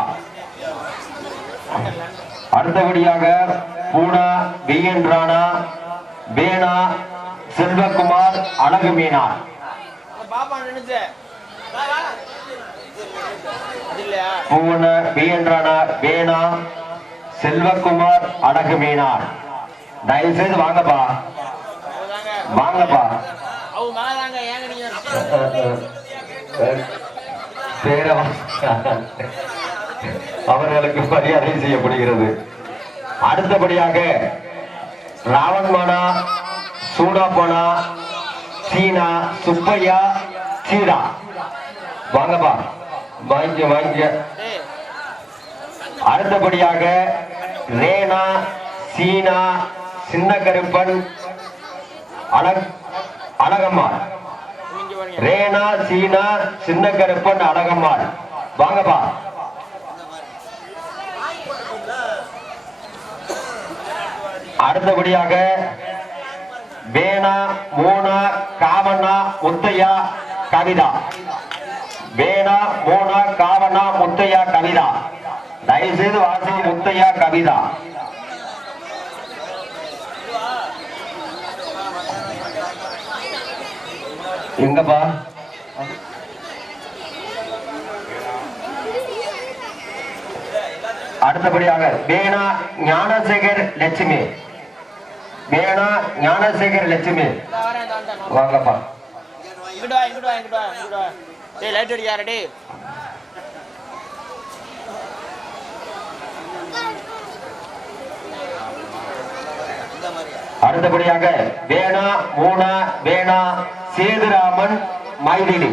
அடுத்தபடியாக பூனா பிஎன் ராணா வேணா செல்வகுமார் அழகு மீனார், பூனா பிஎன் ராணா வேணா செல்வகுமார் அழகு மீனார். தயவு செய்து வாங்கப்பா, வாங்கப்பா. அவர்களுக்கு மரியாதை செய்யப்படுகிறது. அடுத்தபடியாக ராவண்மானா சூடாப்பனா சீனா சுப்பையா சீடா, வாங்கப்பா, வாங்கிக்க. அடுத்தபடியாக ரேனா சீனா சின்னக்கருப்பன் அழகம்மாள், ரேனா சீனா சின்னக்கருப்பன் அழகம்மாள், வாங்கப்பா. அடுத்தபடியாக வேணா மூனா காவண்ணா முத்தையா கவிதா, வேணா மூனா காவண்ணா முத்தையா கவிதா, தயவு செய்து வாசி முத்தையா கவிதா. எங்கப்பா? அடுத்தபடியாக வேணா ஞானசேகர் லட்சுமி, வேணா ஞானசேகர் லட்சுமி, வாங்கப்பா. அடுத்தபடியாக வேணா மூணா வேணா சேதுராமன் மைதிலி,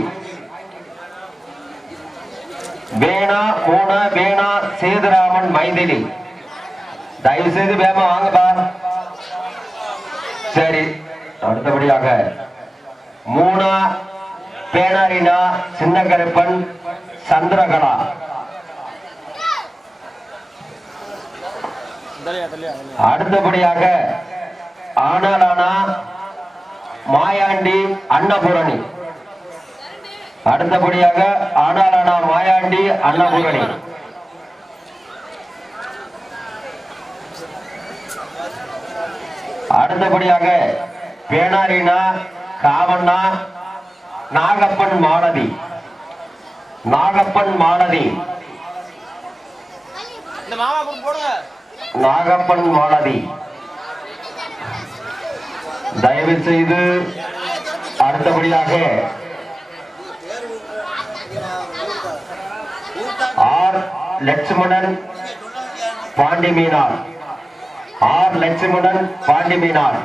வேணா மூணா வேணா சேதுராமன் மைதிலி, தயவு செய்து வேமா வாங்கப்பா. சரி, அடுத்தபடியாக மூணா பேனாரினா சின்னக்கருப்பன் சந்திரகலா, அடுத்தபடியாக ஆனாலானா மாயாண்டி அன்னபூரணி, அடுத்தபடியாக ஆனாலானா மாயாண்டி அன்னபூரணி, அடுத்தபடியாக பேனாரினா காவண்ணா நாகப்பன் மாலதி, நாகப்பன் மாலதி, நாகப்பன் மாலதி, தயவு செய்து அடுத்தபடியாக ஆர் லட்சுமணன் பாண்டி மீனார், ஆர் லட்சுமணன் பாண்டி மீனார்.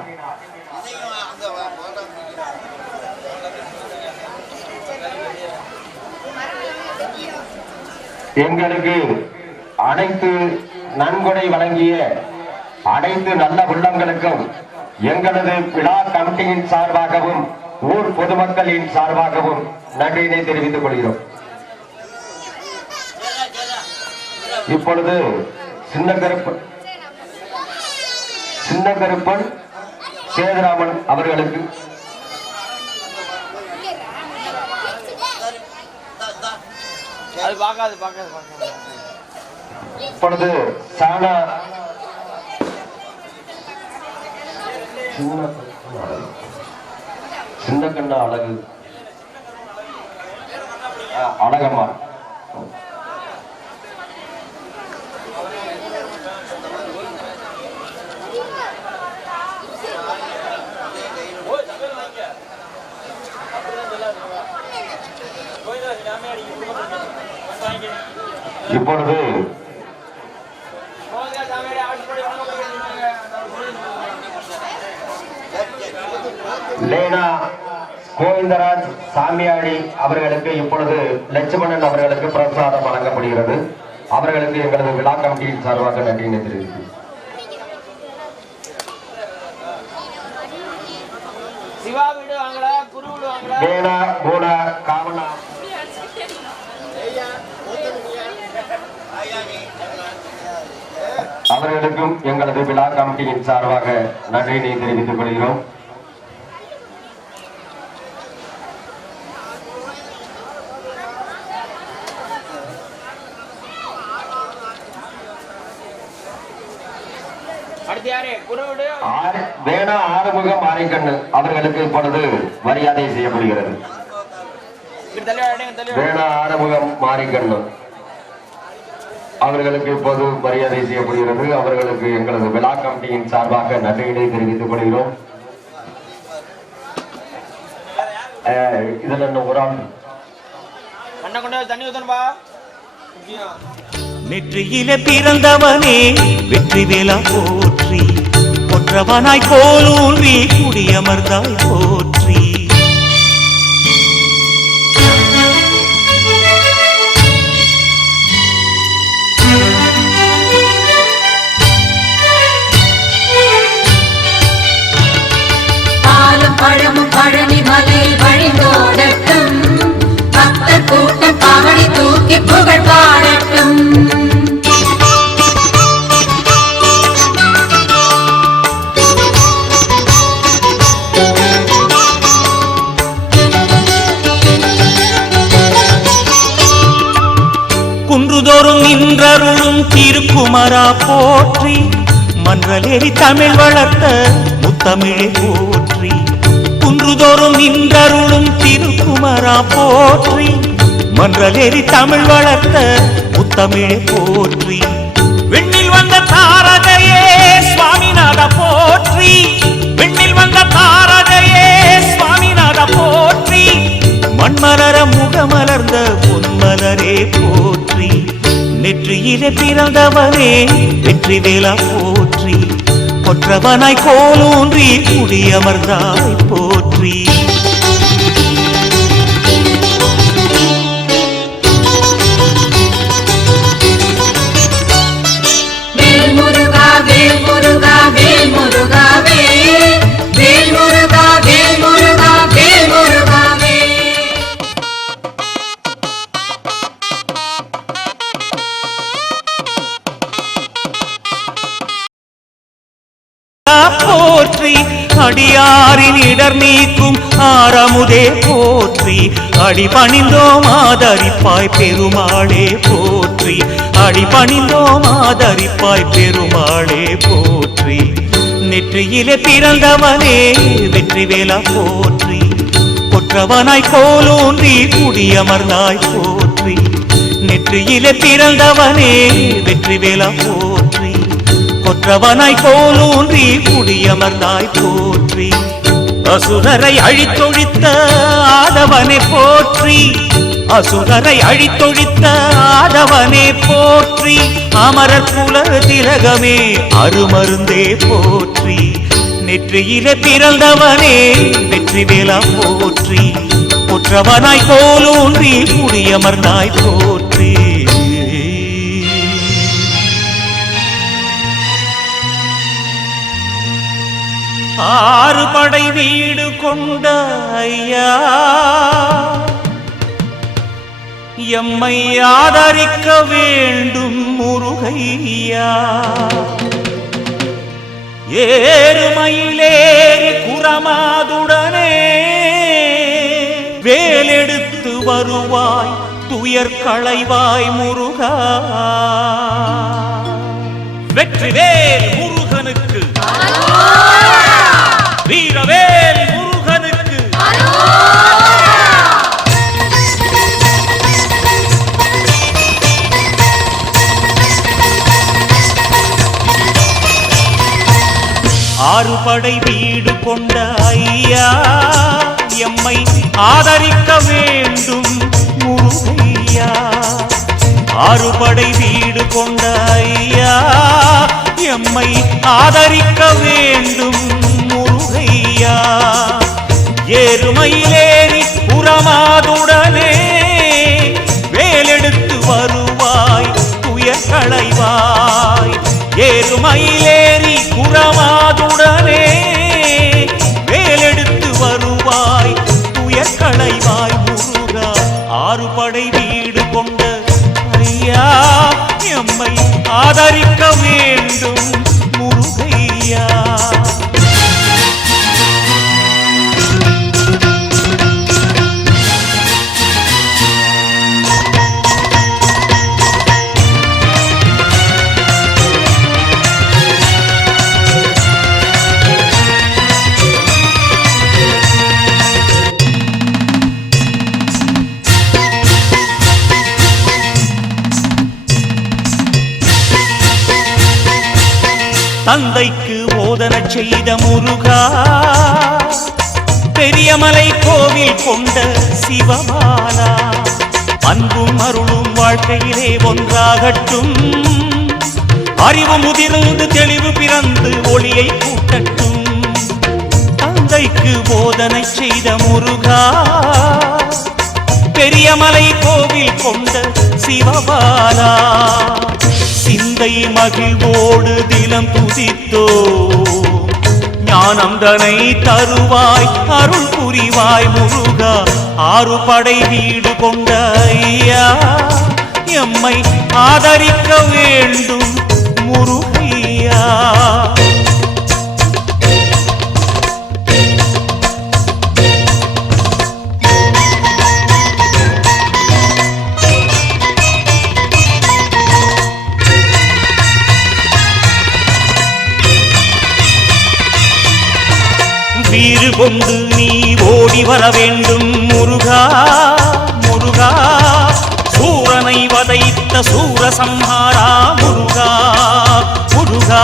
எங்களுக்கு அனைத்து நன்கொடை வழங்கிய அனைத்து நல்ல உள்ளங்களுக்கும் எங்களது விழா கமிட்டியின் சார்பாகவும் ஊர் பொதுமக்களின் சார்பாகவும் நன்றியினை தெரிவித்துக் கொள்கிறோம். இப்பொழுது சின்னகருப்பன் சேதுராமன் அவர்களுக்கு இப்பொழுது சானா சின்ன கண்ணா அழகம்மா இப்பொழுது லேனா கோவிந்தராஜ் சாமியாடி அவர்களுக்கு இப்பொழுது லட்சுமணன் அவர்களுக்கு பிரசாதம் வழங்கப்படுகிறது. அவர்களுக்கு எங்களது விழா கமிட்டியின் சார்பாக நன்றியினை தெரிவித்து லேனா கோனா காவனா அவர்களுக்கும் எங்களது விழா கமிட்டியின் சார்பாக நன்றியினை தெரிவித்துக் கொள்கிறோம். வேணா ஆறுமுகம் ஆரைக்கண்ணு அவர்களுக்கு இப்பொழுது மரியாதை செய்யப்படுகிறது. வேணா ஆறுமுகம் மாரிக்கண்ணு அவர்களுக்கு இப்போது மரியாதை செய்யப்படுகிறது. அவர்களுக்கு எங்களது விழா கமிட்டியின் சார்பாக நன்றியினை தெரிவித்துக் கொள்கிறோம். இதுல இன்னும் ஒரு ஆள் தண்ணி ஊத்தன்பா. நெற்றியிலே பிறந்தவனே வெற்றி வேலா போற்றி, கொற்றவனாய் கோலூன்றி குடியமர்ந்தாய் போற்றி. பாலும் பழமும் பழனி மலையில் வழிந்தோடட்டும், பக்தர் கூட்டம் காவடி தூக்கி புகழ் பாடட்டும். குன்றுதோறும் நின்றருளும் திருக்குமரா போற்றி, மன்றலேறி தமிழ் வளர்த்த முத்தமிழே போற்றி. குன்றுதோறும் நின்றருளும் திருக்குமரா போற்றி, மன்றலேறி தமிழ் வளர்த்த முத்தமிழே போற்றி. விண்ணில் வந்த தாரகையே சுவாமிநாத போற்றி, விண்ணில் வந்த தாரகையே சுவாமிநாத போற்றி. மண்மலர முகமலர்ந்த பொன்மலரே போற்றி, நெற்றியிலே பிறந்தவனே வெற்றி வேலா போற்றி, கொற்றவனாய் கோலூன்றி குடியமர்ந்தாய் போற்றி. வேல் முருகா வேல் முருகா வேல் முருகா வேல், வேல் முருகா வேல் முருகா வேல் முருகா வேல். போற்றி, அடியாரின் இடர் நீக்கும் ஆரமுதே போற்றி. அடிபணிந்தோம் ஆதரிப்பாய் பெருமாளே போற்றி, அடிபணிந்தோம் ஆதரிப்பாய் பெருமாளே போற்றி. நெற்றியிலே பிறந்தவனே வெற்றி வேலா போற்றி, கொற்றவனாய் கோலூன்றி குடியமர்ந்தாய் போற்றி. நெற்றியிலே பிறந்தவனே வெற்றி வேலா போற்றி, கொற்றவனாய் போலூன்றி குடியமர்ந்தாய் போற்றி அசுரரை அழித்தொழித்த ஆதவனை போற்றி அசுரரை அழித்தொழித்த ஆதவனே போற்றி அமரர் குல திலகமே அருமருந்தே போற்றி நெற்றியிலே பிறந்தவனே வெற்றி வேலா போற்றி கொற்றவனாய் போலூன்றி குடியமர்ந்தாய் போற்றி ஆறு படை வீடு கொண்ட ஐயா எம்மை ஆதரிக்க வேண்டும் முருகையா ஏறுமயிலேறி குரமாதுடனே வேலெடுத்து வருவாய் துயர் களைவாய் முருகா வெற்றிவேல் முருகனுக்கு வீரவேல் முருகனுக்கு ஆறு படை வீடு கொண்ட ஐயா எம்மை ஆதரிக்க வேண்டும் முருகையா ஆறு படை வீடு கொண்ட ஐயா எம்மை ஆதரிக்க வேண்டும் முருகையா ஏறுமயிலேறி புறமாதுடனே வேலெடுத்து வருவாய் துயர் களைவாய் ஏறுமயிலேறி புறமாதுடனே வேலெடுத்து வருவாய் துயர் களைவாய் முருகா ஆறு படை வீடு கொண்ட ஐயா எம்மை ஆதரிக்க வேண்டும் முருகையா தந்தைக்கு போதனை செய்த முருகா பெரியமலை கோவில் கொண்ட சிவபாலா அன்பும் அருளும் வாழ்க்கையிலே ஒன்றாகட்டும் அறிவு முதிர்ந்து தெளிவு பிறந்து ஒளியை கூட்டட்டும் தந்தைக்கு போதனை செய்த முருகா பெரியமலை கோவில் கொண்ட சிவபாலா சிந்தை மகிழ்வோடு தினம் துதித்தோ ஞானம் தனை தருவாய் அருள் புரிவாய் முருகா ஆறு படை வீடு கொண்ட ஐயா எம்மை ஆதரிக்க வேண்டும் முருகையா வீறு கொண்டு நீ ஓடி வர வேண்டும் முருகா முருகா சூரனை வதைத்த சூரசம்ஹாரா முருகா முருகா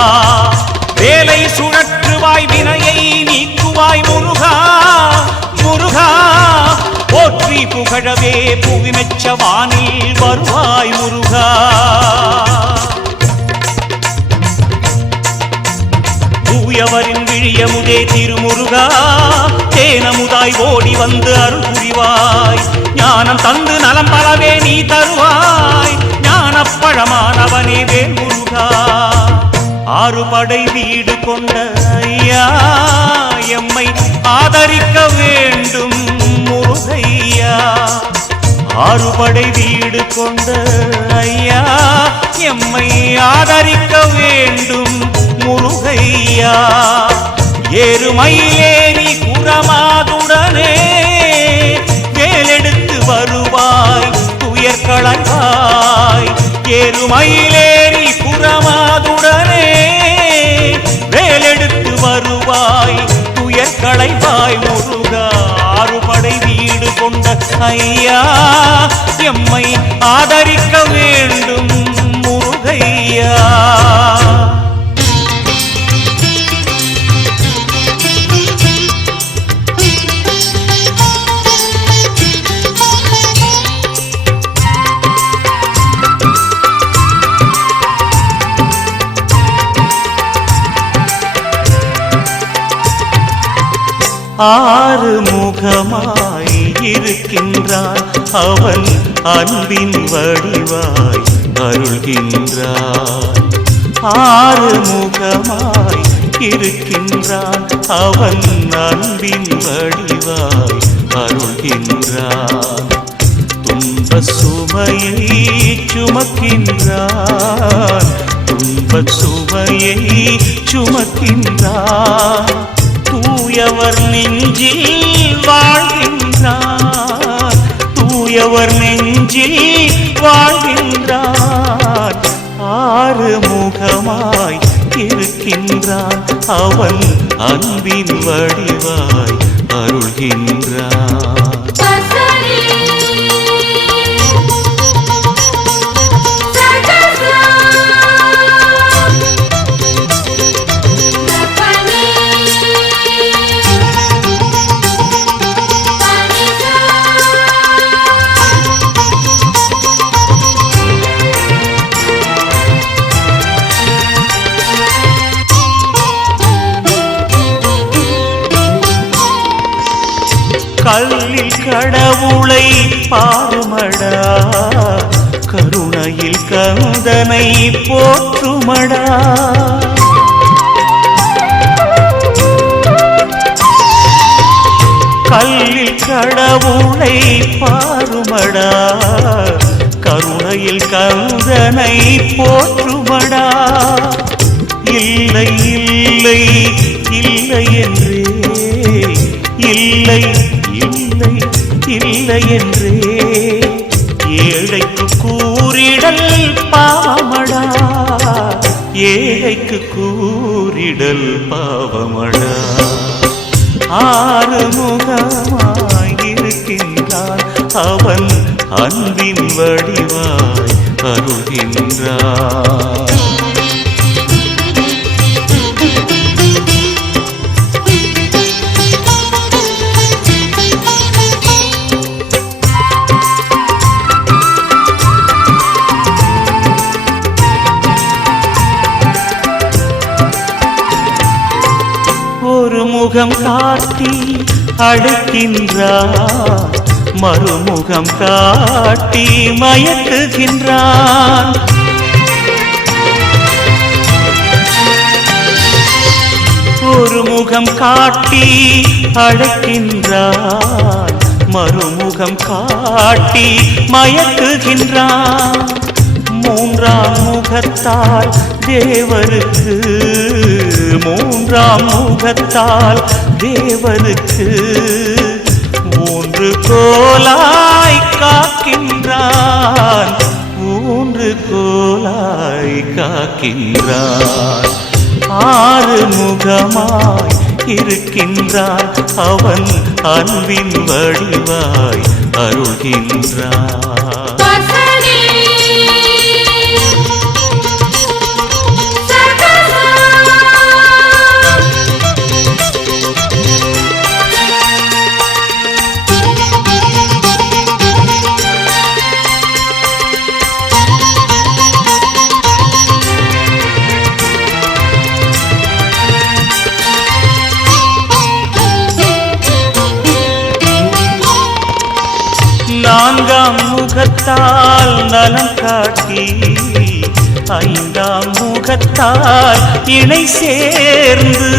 வேலை சுழற்றுவாய் வினையை நீக்குவாய் முருகா முருகா போற்றி புகழவே புவி மெச்ச வானில் வருவாய் முருகா தூயவரின் விழியமுதே திருமுருகா தேனமுதாய் ஓடி வந்து அருள் புரிவாய் ஞானம் தந்து நலம் பலவே நீ தருவாய் ஞானப்பழமானவனே வேல் முருகா ஆறு படை வீடு கொண்ட ஐயா எம்மை ஆதரிக்க வேண்டும் முருகையா ஆறு படை வீடு கொண்ட ஐயா எம்மை ஆதரிக்க வேண்டும் முருகையா ஏறுமயிலேறி குரமாதுடனே வேலெடுத்து வருவாய் துயர் களைவாய் ஏறுமயிலேறி குரமாதுடனே வேலெடுத்து வருவாய் துயர் களைவாய் முருகா ஆறு படை வீடு கொண்ட ஐயா எம்மை ஆதரிக்க வேண்டும் முருகையா ஆறு முகமாய் இருக்கின்றான் அவன் அன்பின் வடிவாய் அருள்கின்றான். ஆறு முகமாய் இருக்கின்றான் அவன் அன்பின் வடிவாய் அருள்கின்றான். துன்ப சுமையை சுமக்கின்றான், துன்ப சுமையை சுமக்கின்றான். தூயவர் நெஞ்சில் வாழ்கின்றான், தூயவர் நெஞ்சில் வாழ்கின்றான். ஆறு முகமாய் இருக்கின்றான் அவன் அன்பின் வடிவாய் அருள்கின்றான். கல்லில் கடவுளை பாருமடா, கருணையில் கந்தனை போற்றுமடா. கல்லில் கடவுளை பாருமடா, கருணையில் கந்தனை போற்றுமடா. இல்லை இல்லை இல்லை என்றே, இல்லை இல்லை இல்லை என்றே ஏழைக்கு கூறிடல் பாவமடா, ஏழைக்கு கூறிடல் பாவமடா. ஆறு முகமாய் இருக்கின்றான் அவன் அன்பின் வடிவாய் அருள்கின்றான். ஒரு முகம் காட்டி அழைக்கின்றான், மறுமுகம் காட்டி மயக்குகின்றான். ஒரு முகம் காட்டி அழைக்கின்றான், மறுமுகம் காட்டி மயக்குகின்றான். மூன்றாம் முகத்தால் தேவருக்கு, மூன்றாம் முகத்தால் தேவருக்கு ஊன்று கோலாய் காக்கின்றான், ஊன்று கோலாய் காக்கின்றான். ஆறு முகமாய் இருக்கின்றான் அவன் அன்பின் வடிவாய் அருள்கின்றான். நான்காம் முகத்தால் நலம் காட்டி, ஐந்தாம் முகத்தால் இணை சேர்ந்து,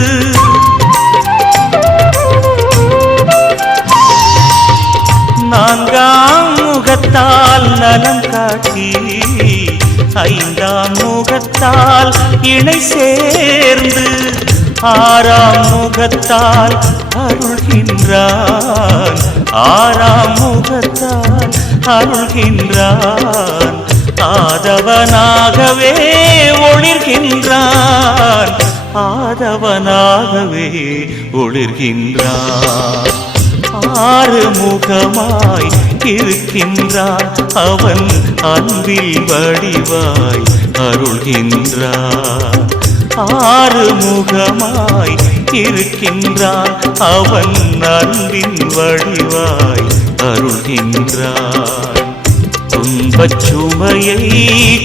நான்காம் முகத்தால் நலம் காட்டி, ஐந்தாம் முகத்தால் இணை சேர்ந்து, ஆறாம் முகத்தால் அருள்கின்றான், ஆறாம் முகத்தால் அருள்கின்றான். ஆதவனாகவே ஒளிர்கின்றான், ஆதவனாகவே ஒளிர்கின்றான். ஆறு முகமாய் இருக்கின்றான் அவன் அன்பில் வடிவாய் அருள்கின்றான். ஆறு முகமாய் இருக்கின்றான் அவன் அன்பின் வடிவாய் அருள்கின்றான். துன்பச் சுமையை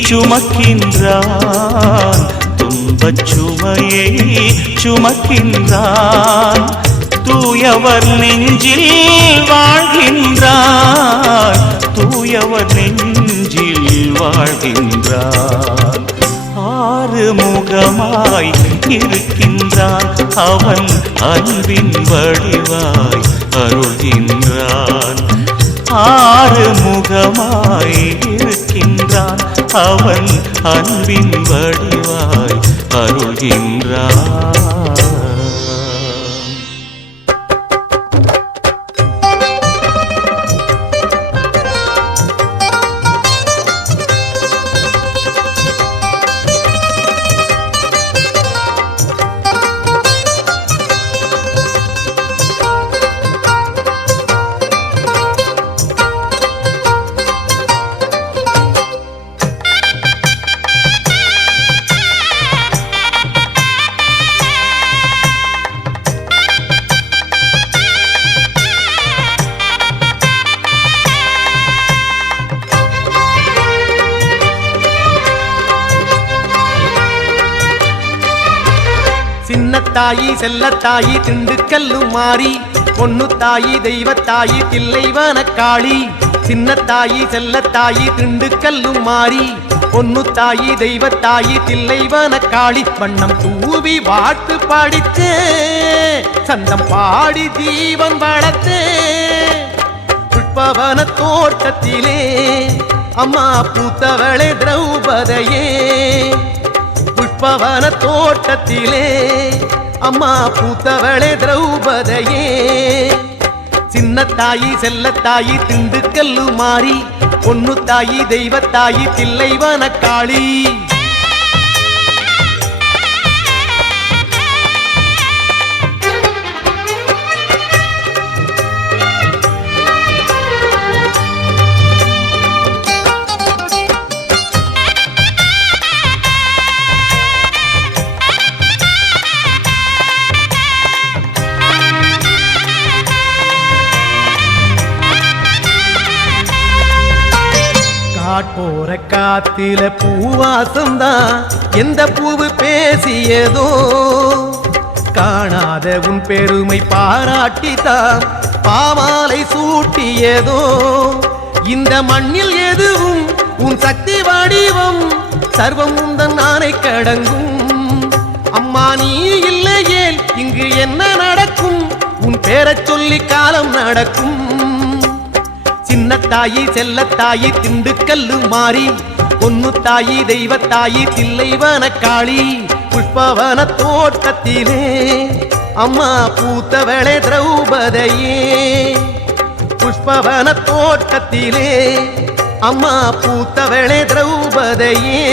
சுமக்கின்றான், துன்பச் சுமையை சுமக்கின்றான். தூயவர் நெஞ்சில் வாழ்கின்றார், தூயவர் நெஞ்சில் வாழ்கின்றார். ஆறுமுகமாய் இருக்கின்றான், அவன் அன்பின் வடிவாய் அருள்கின்றான். ஆறுமுகமாய் இருக்கின்றான், அவன் அன்பின் வடிவாய் அருள்கின்றான். சின்னத்தாயி செல்லத்தாயி திண்டுக்கல்லும் மாறி, பொண்ணு தாயி தெய்வத்தாயி தில்லைவனக்காளி. சின்னத்தாயி செல்லத்தாயி திண்டுக்கல்லும் மாறி, பொண்ணு தாயி தெய்வத்தாயி தில்லைவனக்காளி. வண்ணம் தூவி வாழ்த்து பாடித்தே, சந்தம் பாடி ஜீவன் வளர்த்தே. புஷ்பவன தோட்டத்திலே அம்மா பூத்தவளே திரௌபதையே. புஷ்பவன தோட்டத்திலே அம்மா பூத்தவளே திரௌபதையே. சின்னத்தாயி செல்லத்தாயி திண்டுக்கல்லு மாறி, பொண்ணு தாயி தெய்வத்தாயி தில்லைவனக்காளி. போற காத்தில பூவாசம்தான், எந்த பூவு பேசியதோ. காணாத உன் பெருமை பாராட்டித்தான் பாமாலை சூட்டியதோ. இந்த மண்ணில் எதுவும் உன் சக்தி வடிவம், சர்வம் உந்தன் நானை கடங்கும். அம்மா நீ இல்லையேல் இங்கு என்ன நடக்கும், உன் பேரச் சொல்லி காலம் நடக்கும். சின்னத்தாயி செல்லத்தாயி திண்டுக்கல்லு மாறி, பொண்ணு தாயி தெய்வத்தாயி தில்லைவனக்காளி. புஷ்பவன தோட்டத்திலே அம்மா பூத்தவளே திரௌபதையே. புஷ்பவன தோட்டத்திலே அம்மா பூத்தவளே திரௌபதையே.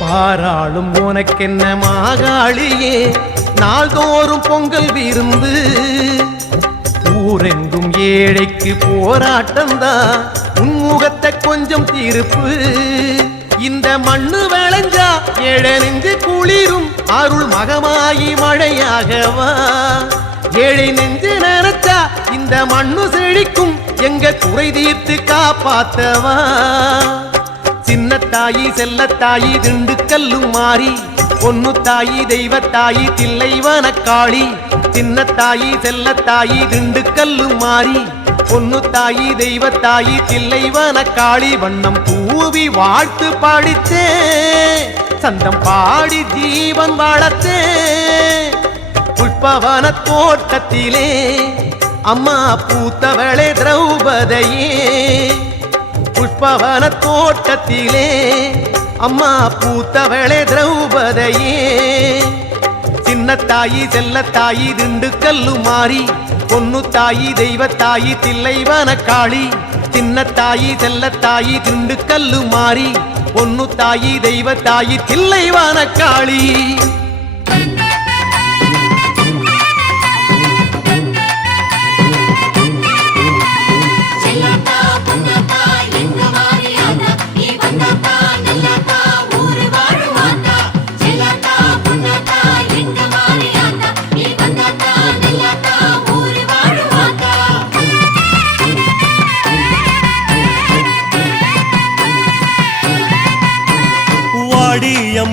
பாராளும் உனக்கென்ன மாகாளியே, நாள்தோறும் பொங்கல் விருந்து. ஊரெங்கும் ஏழைக்கு போராட்டம்தான், உன்முகத்தை கொஞ்சம் திருப்பு. இந்த மண்ணு விளைஞ்சா ஏழை நெஞ்சு குளிரும், அருள் மகமாயி மழையாகவா. ஏழை நெஞ்சு நினைச்சா இந்த மண்ணு செழிக்கும், எங்க குறை தீர்த்து காப்பாத்தவா. சின்னத்தாயி செல்லத்தாயி திண்டுக்கல்லு மாறி, பொண்ணு தாயி தெய்வத்தாயி தில்லைவனக்காளி. சின்னத்தாயி செல்லத்தாயி திண்டுக்கல்லு மாறி, பொண்ணு தாயி தெய்வத்தாயி தில்லைவனக்காளி. வண்ணம் தூவி வாழ்த்து பாடித்தே, சந்தம் பாடி ஜீவன் வளர்த்தே. புஷ்பவன தோட்டத்திலே அம்மா பூத்தவளே திரௌபதையே. புஷ்பவன தோட்டத்திலே அம்மா பூத்தவளே திரௌபதையே. சின்னத்தாயி செல்லத்தாயி திண்டுக்கல்லு மாறி, பொண்ணு தாயி தெய்வத்தாயி தில்லைவனக்காளி. சின்னத்தாயி செல்லத்தாயி திண்டுக்கல்லு மாறி, பொண்ணு தாயி தெய்வத்தாயி தில்லைவனக்காளி.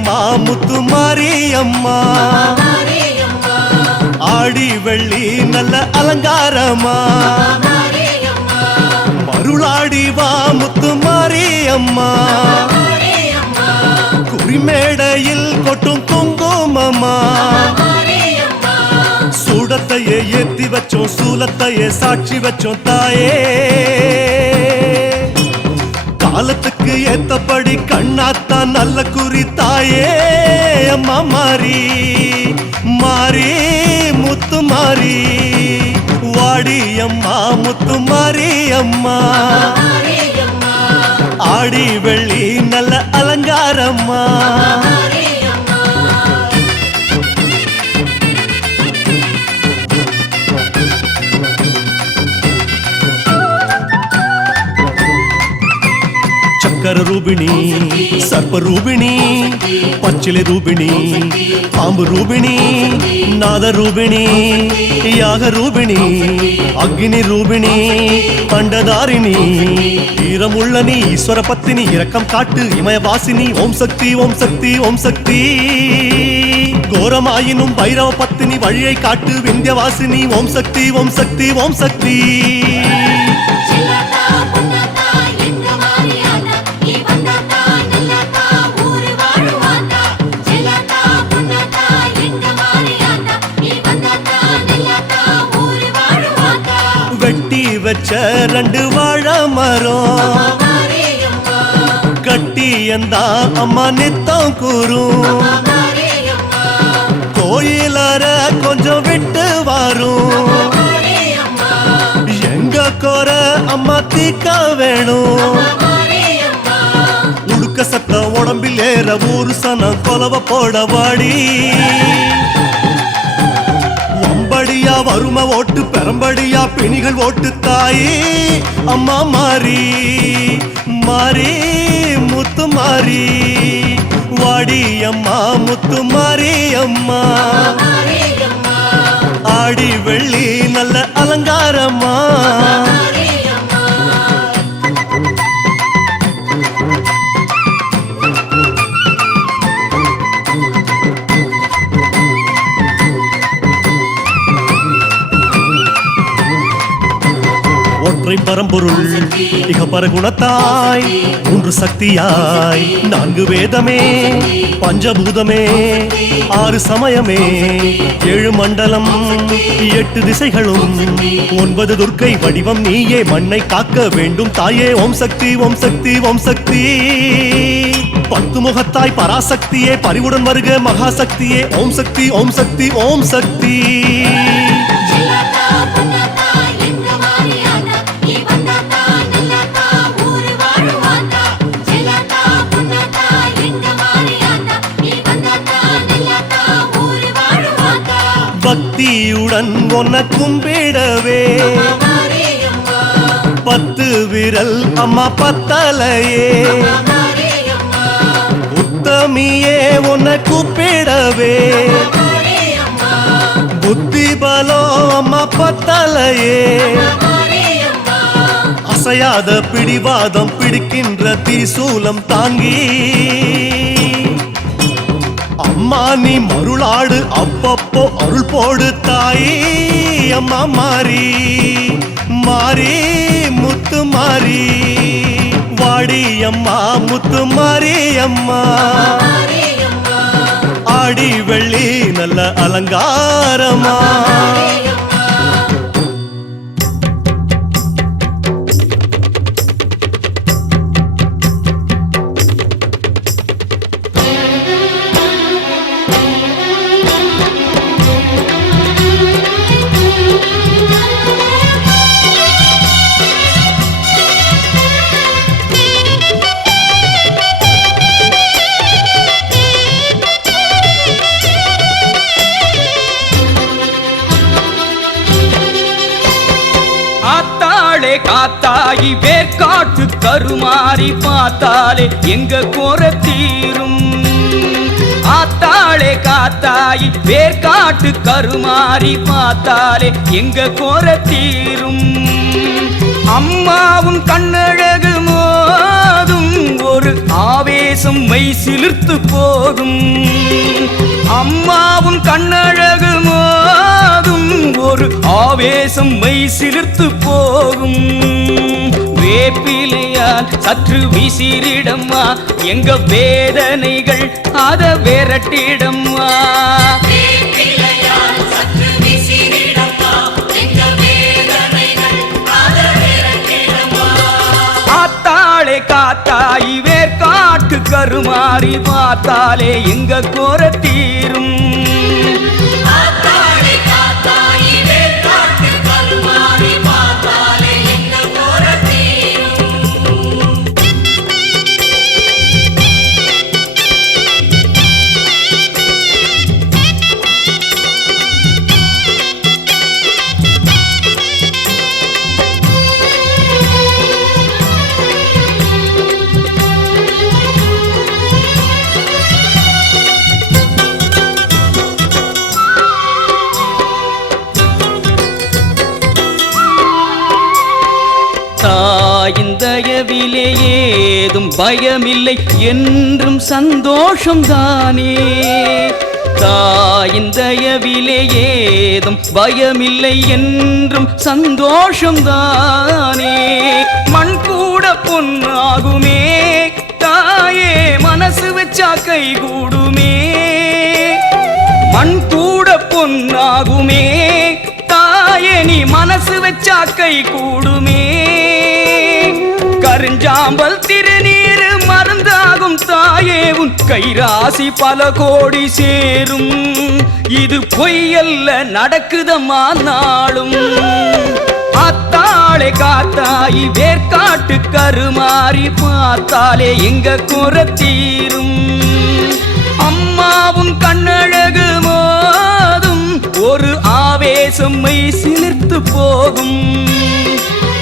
அம்மா முத்து மாரியம்மா ஆடி வெள்ளி நல்ல அலங்காரமா மருளாடி வா முத்து மாரியம்மா குறிமேடையில் கொட்டும் குங்குமம்மா சூடத்தையே ஏத்தி வச்சோம் சூலத்தையே சாட்சி வச்சோம் தாயே காலத்துக்கு ஏத்தபடி கண்ணாத்தான் நல்ல குறி தாயே அம்மா மாறி மாறி முத்து மாறி வாடி அம்மா முத்து மாறி அம்மா ஆடி வெள்ளி நல்ல அலங்காரம்மா சக்கர ரூபிணி சர்ப்ப ரூபிணி பச்சிலை ரூபிணி பாம்பு ரூபிணி நாத ரூபிணி யாக ரூபிணி அக்னி ரூபிணி பண்டதாரிணி ஈரமுள்ள நீ ஈஸ்வர பத்தினி இரக்கம் காட்டு இமயவாசினி ஓம் சக்தி ஓம் சக்தி ஓம் சக்தி கோரமாயினும் பைரவ பத்தினி வழியை காட்டு விந்தியவாசினி ஓம் சக்தி ஓம் சக்தி ஓம் சக்தி வெட்டி வச்ச ரெண்டு வாழை மரம் கட்டி எந்தா அம்மா நித்தம் கூறும் கோயிலற கொஞ்சம் விட்டு வரும் எங்க கோர அம்மா தீக்க வேணும் உடுக்க சத்த உடம்பில் ஏற ஊரு சனம் கொலவ போட வாடி வம்படியா வரும ஓட்டு பெரம்படியா பிணிகள் ஓட்டு தாயே அம்மா மாறி மாறி முத்து மாறி வாடி அம்மா முத்து மாறி அம்மா ஆடி வெள்ளி நல்ல அலங்காரம்மா ஒற்றை பரம்பொருள் இகப்பர குணத்தாய் மூன்று சக்தியாய் நான்கு வேதமே பஞ்சபூதமே ஆறு சமயமே ஏழு மண்டலம் எட்டு திசைகளும் 9 துர்க்கை வடிவம் நீயே மண்ணை காக்க வேண்டும் தாயே ஓம் சக்தி ஓம் சக்தி ஓம் சக்தி 10 முகத்தாய் பராசக்தியே பரிவுடன் வருக மகாசக்தியே ஓம் சக்தி ஓம் சக்தி ஓம் சக்தி பக்தியுடன் உன்னை கும்பிடவே 10 விரல் அம்மா பத்தலையே உத்தமியே உன்னை கூப்பிடவே புத்தி பலம் அம்மா பத்தலையே அசையாத பிடிவாதம் பிடிக்கின்ற திரிசூலம் தாங்கி அம்மா நீ மருளாடு அப்பப்போ அருள் போடு தாயே அம்மா மாறி மாறி முத்து மாறி வாடி அம்மா முத்து மாறி அம்மா ஆடி வெள்ளி நல்ல அலங்காரமா காத்தாயி வேர்க்காட்டு கருமாறி பார்த்தாலே எங்க கோர தீரும் ஆத்தாளே காத்தாயி வேர்க்காட்டு கருமாறி பார்த்தாலே எங்க கோர தீரும் அம்மாவும் கண்ணழகு மோதும் ஒரு ஆவேசம் மெய் சிலிர்த்து போகும். அம்மாவும் கண்ணழகு மோதும் ஒரு ஆவேசம் மெய் சிலிர்த்து போகும். வேப்பிலையால் சற்று விசிறிடம்மா எங்க வேதனைகள் அத விரட்டிடம்மா. ஆத்தாளே காத்தாயி வேர்காட்டு கருமாறி பார்த்தாலே எங்க கோர தீரும். தாயின் தயவிலே ஏதும் பயமில்லை என்றும் சந்தோஷம்தானே. தாயின் தயவிலே ஏதும் பயமில்லை என்றும் சந்தோஷம்தானே. மண் கூட பொன்னாகுமே தாயே மனசு வச்சா கை கூடுமே. மண் கூட பொன்னாகுமே தாயே நீ மனசு வச்சா கை கூடுமே. கருஞ்சாம்பல் திருநீரு மருந்தாகும் தாயே உன் கைராசி பல கோடி சேரும். இது பொய்யல்ல நடக்குதம்மா நாளும். ஆத்தாளே காத்தாயி வேர்காட்டு கருமாறி பார்த்தாலே எங்க குறை தீரும். அம்மாவும் கண்ணழகு மோதும் ஒரு ஆவேசம் மெய் சிலிர்த்து போகும்.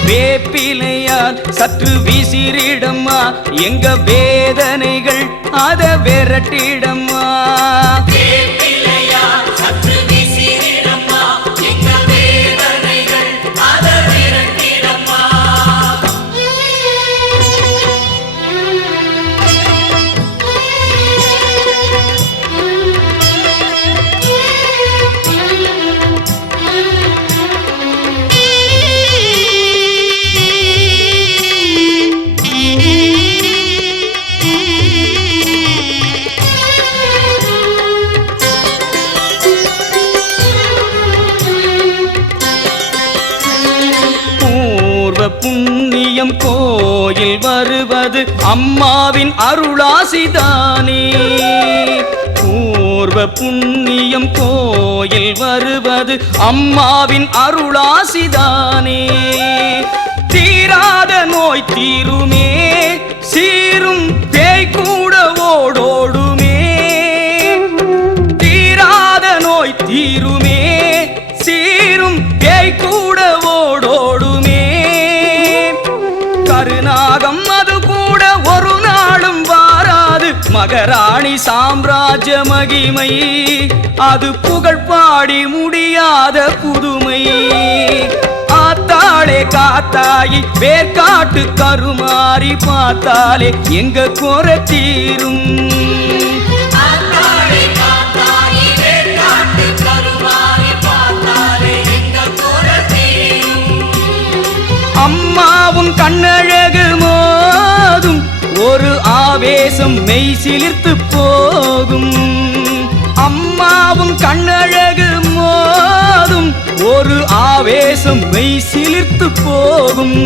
வேப்பிலையால் சற்று விசிறிடம்மா எங்க வேதனைகள் அத விரட்டிடம்மா. புண்ணியம் கோயில் வருவது அம்மாவின் அருளாசிதானே. பூர்வ புண்ணியம் கோயில் வருவது அம்மாவின் அருளாசிதானே. தீராத நோய் தீருமே சீரும் பேய் கூட ஓடோடுமே. தீராத நோய் தீருமே சீரும் பேய் கூட ஓடோடுமே. கருநாகம் அது கூட ஒரு நாளும் வாராது. மகராணி சாம்ராஜ்ய மகிமை அது புகழ் பாடி முடியாத புதுமை. ஆத்தாளே காத்தாயி வேர்காட்டு கருமாறி பார்த்தாலே எங்க குறை தீரும். அம்மாவும் கண்ணழகு மோதும் ஒரு ஆவேசம் மெய் சிலிர்த்து போகும். அம்மாவும் கண்ணழகு மோதும் ஒரு ஆவேசம் மெய் சிலிர்த்து போகும்.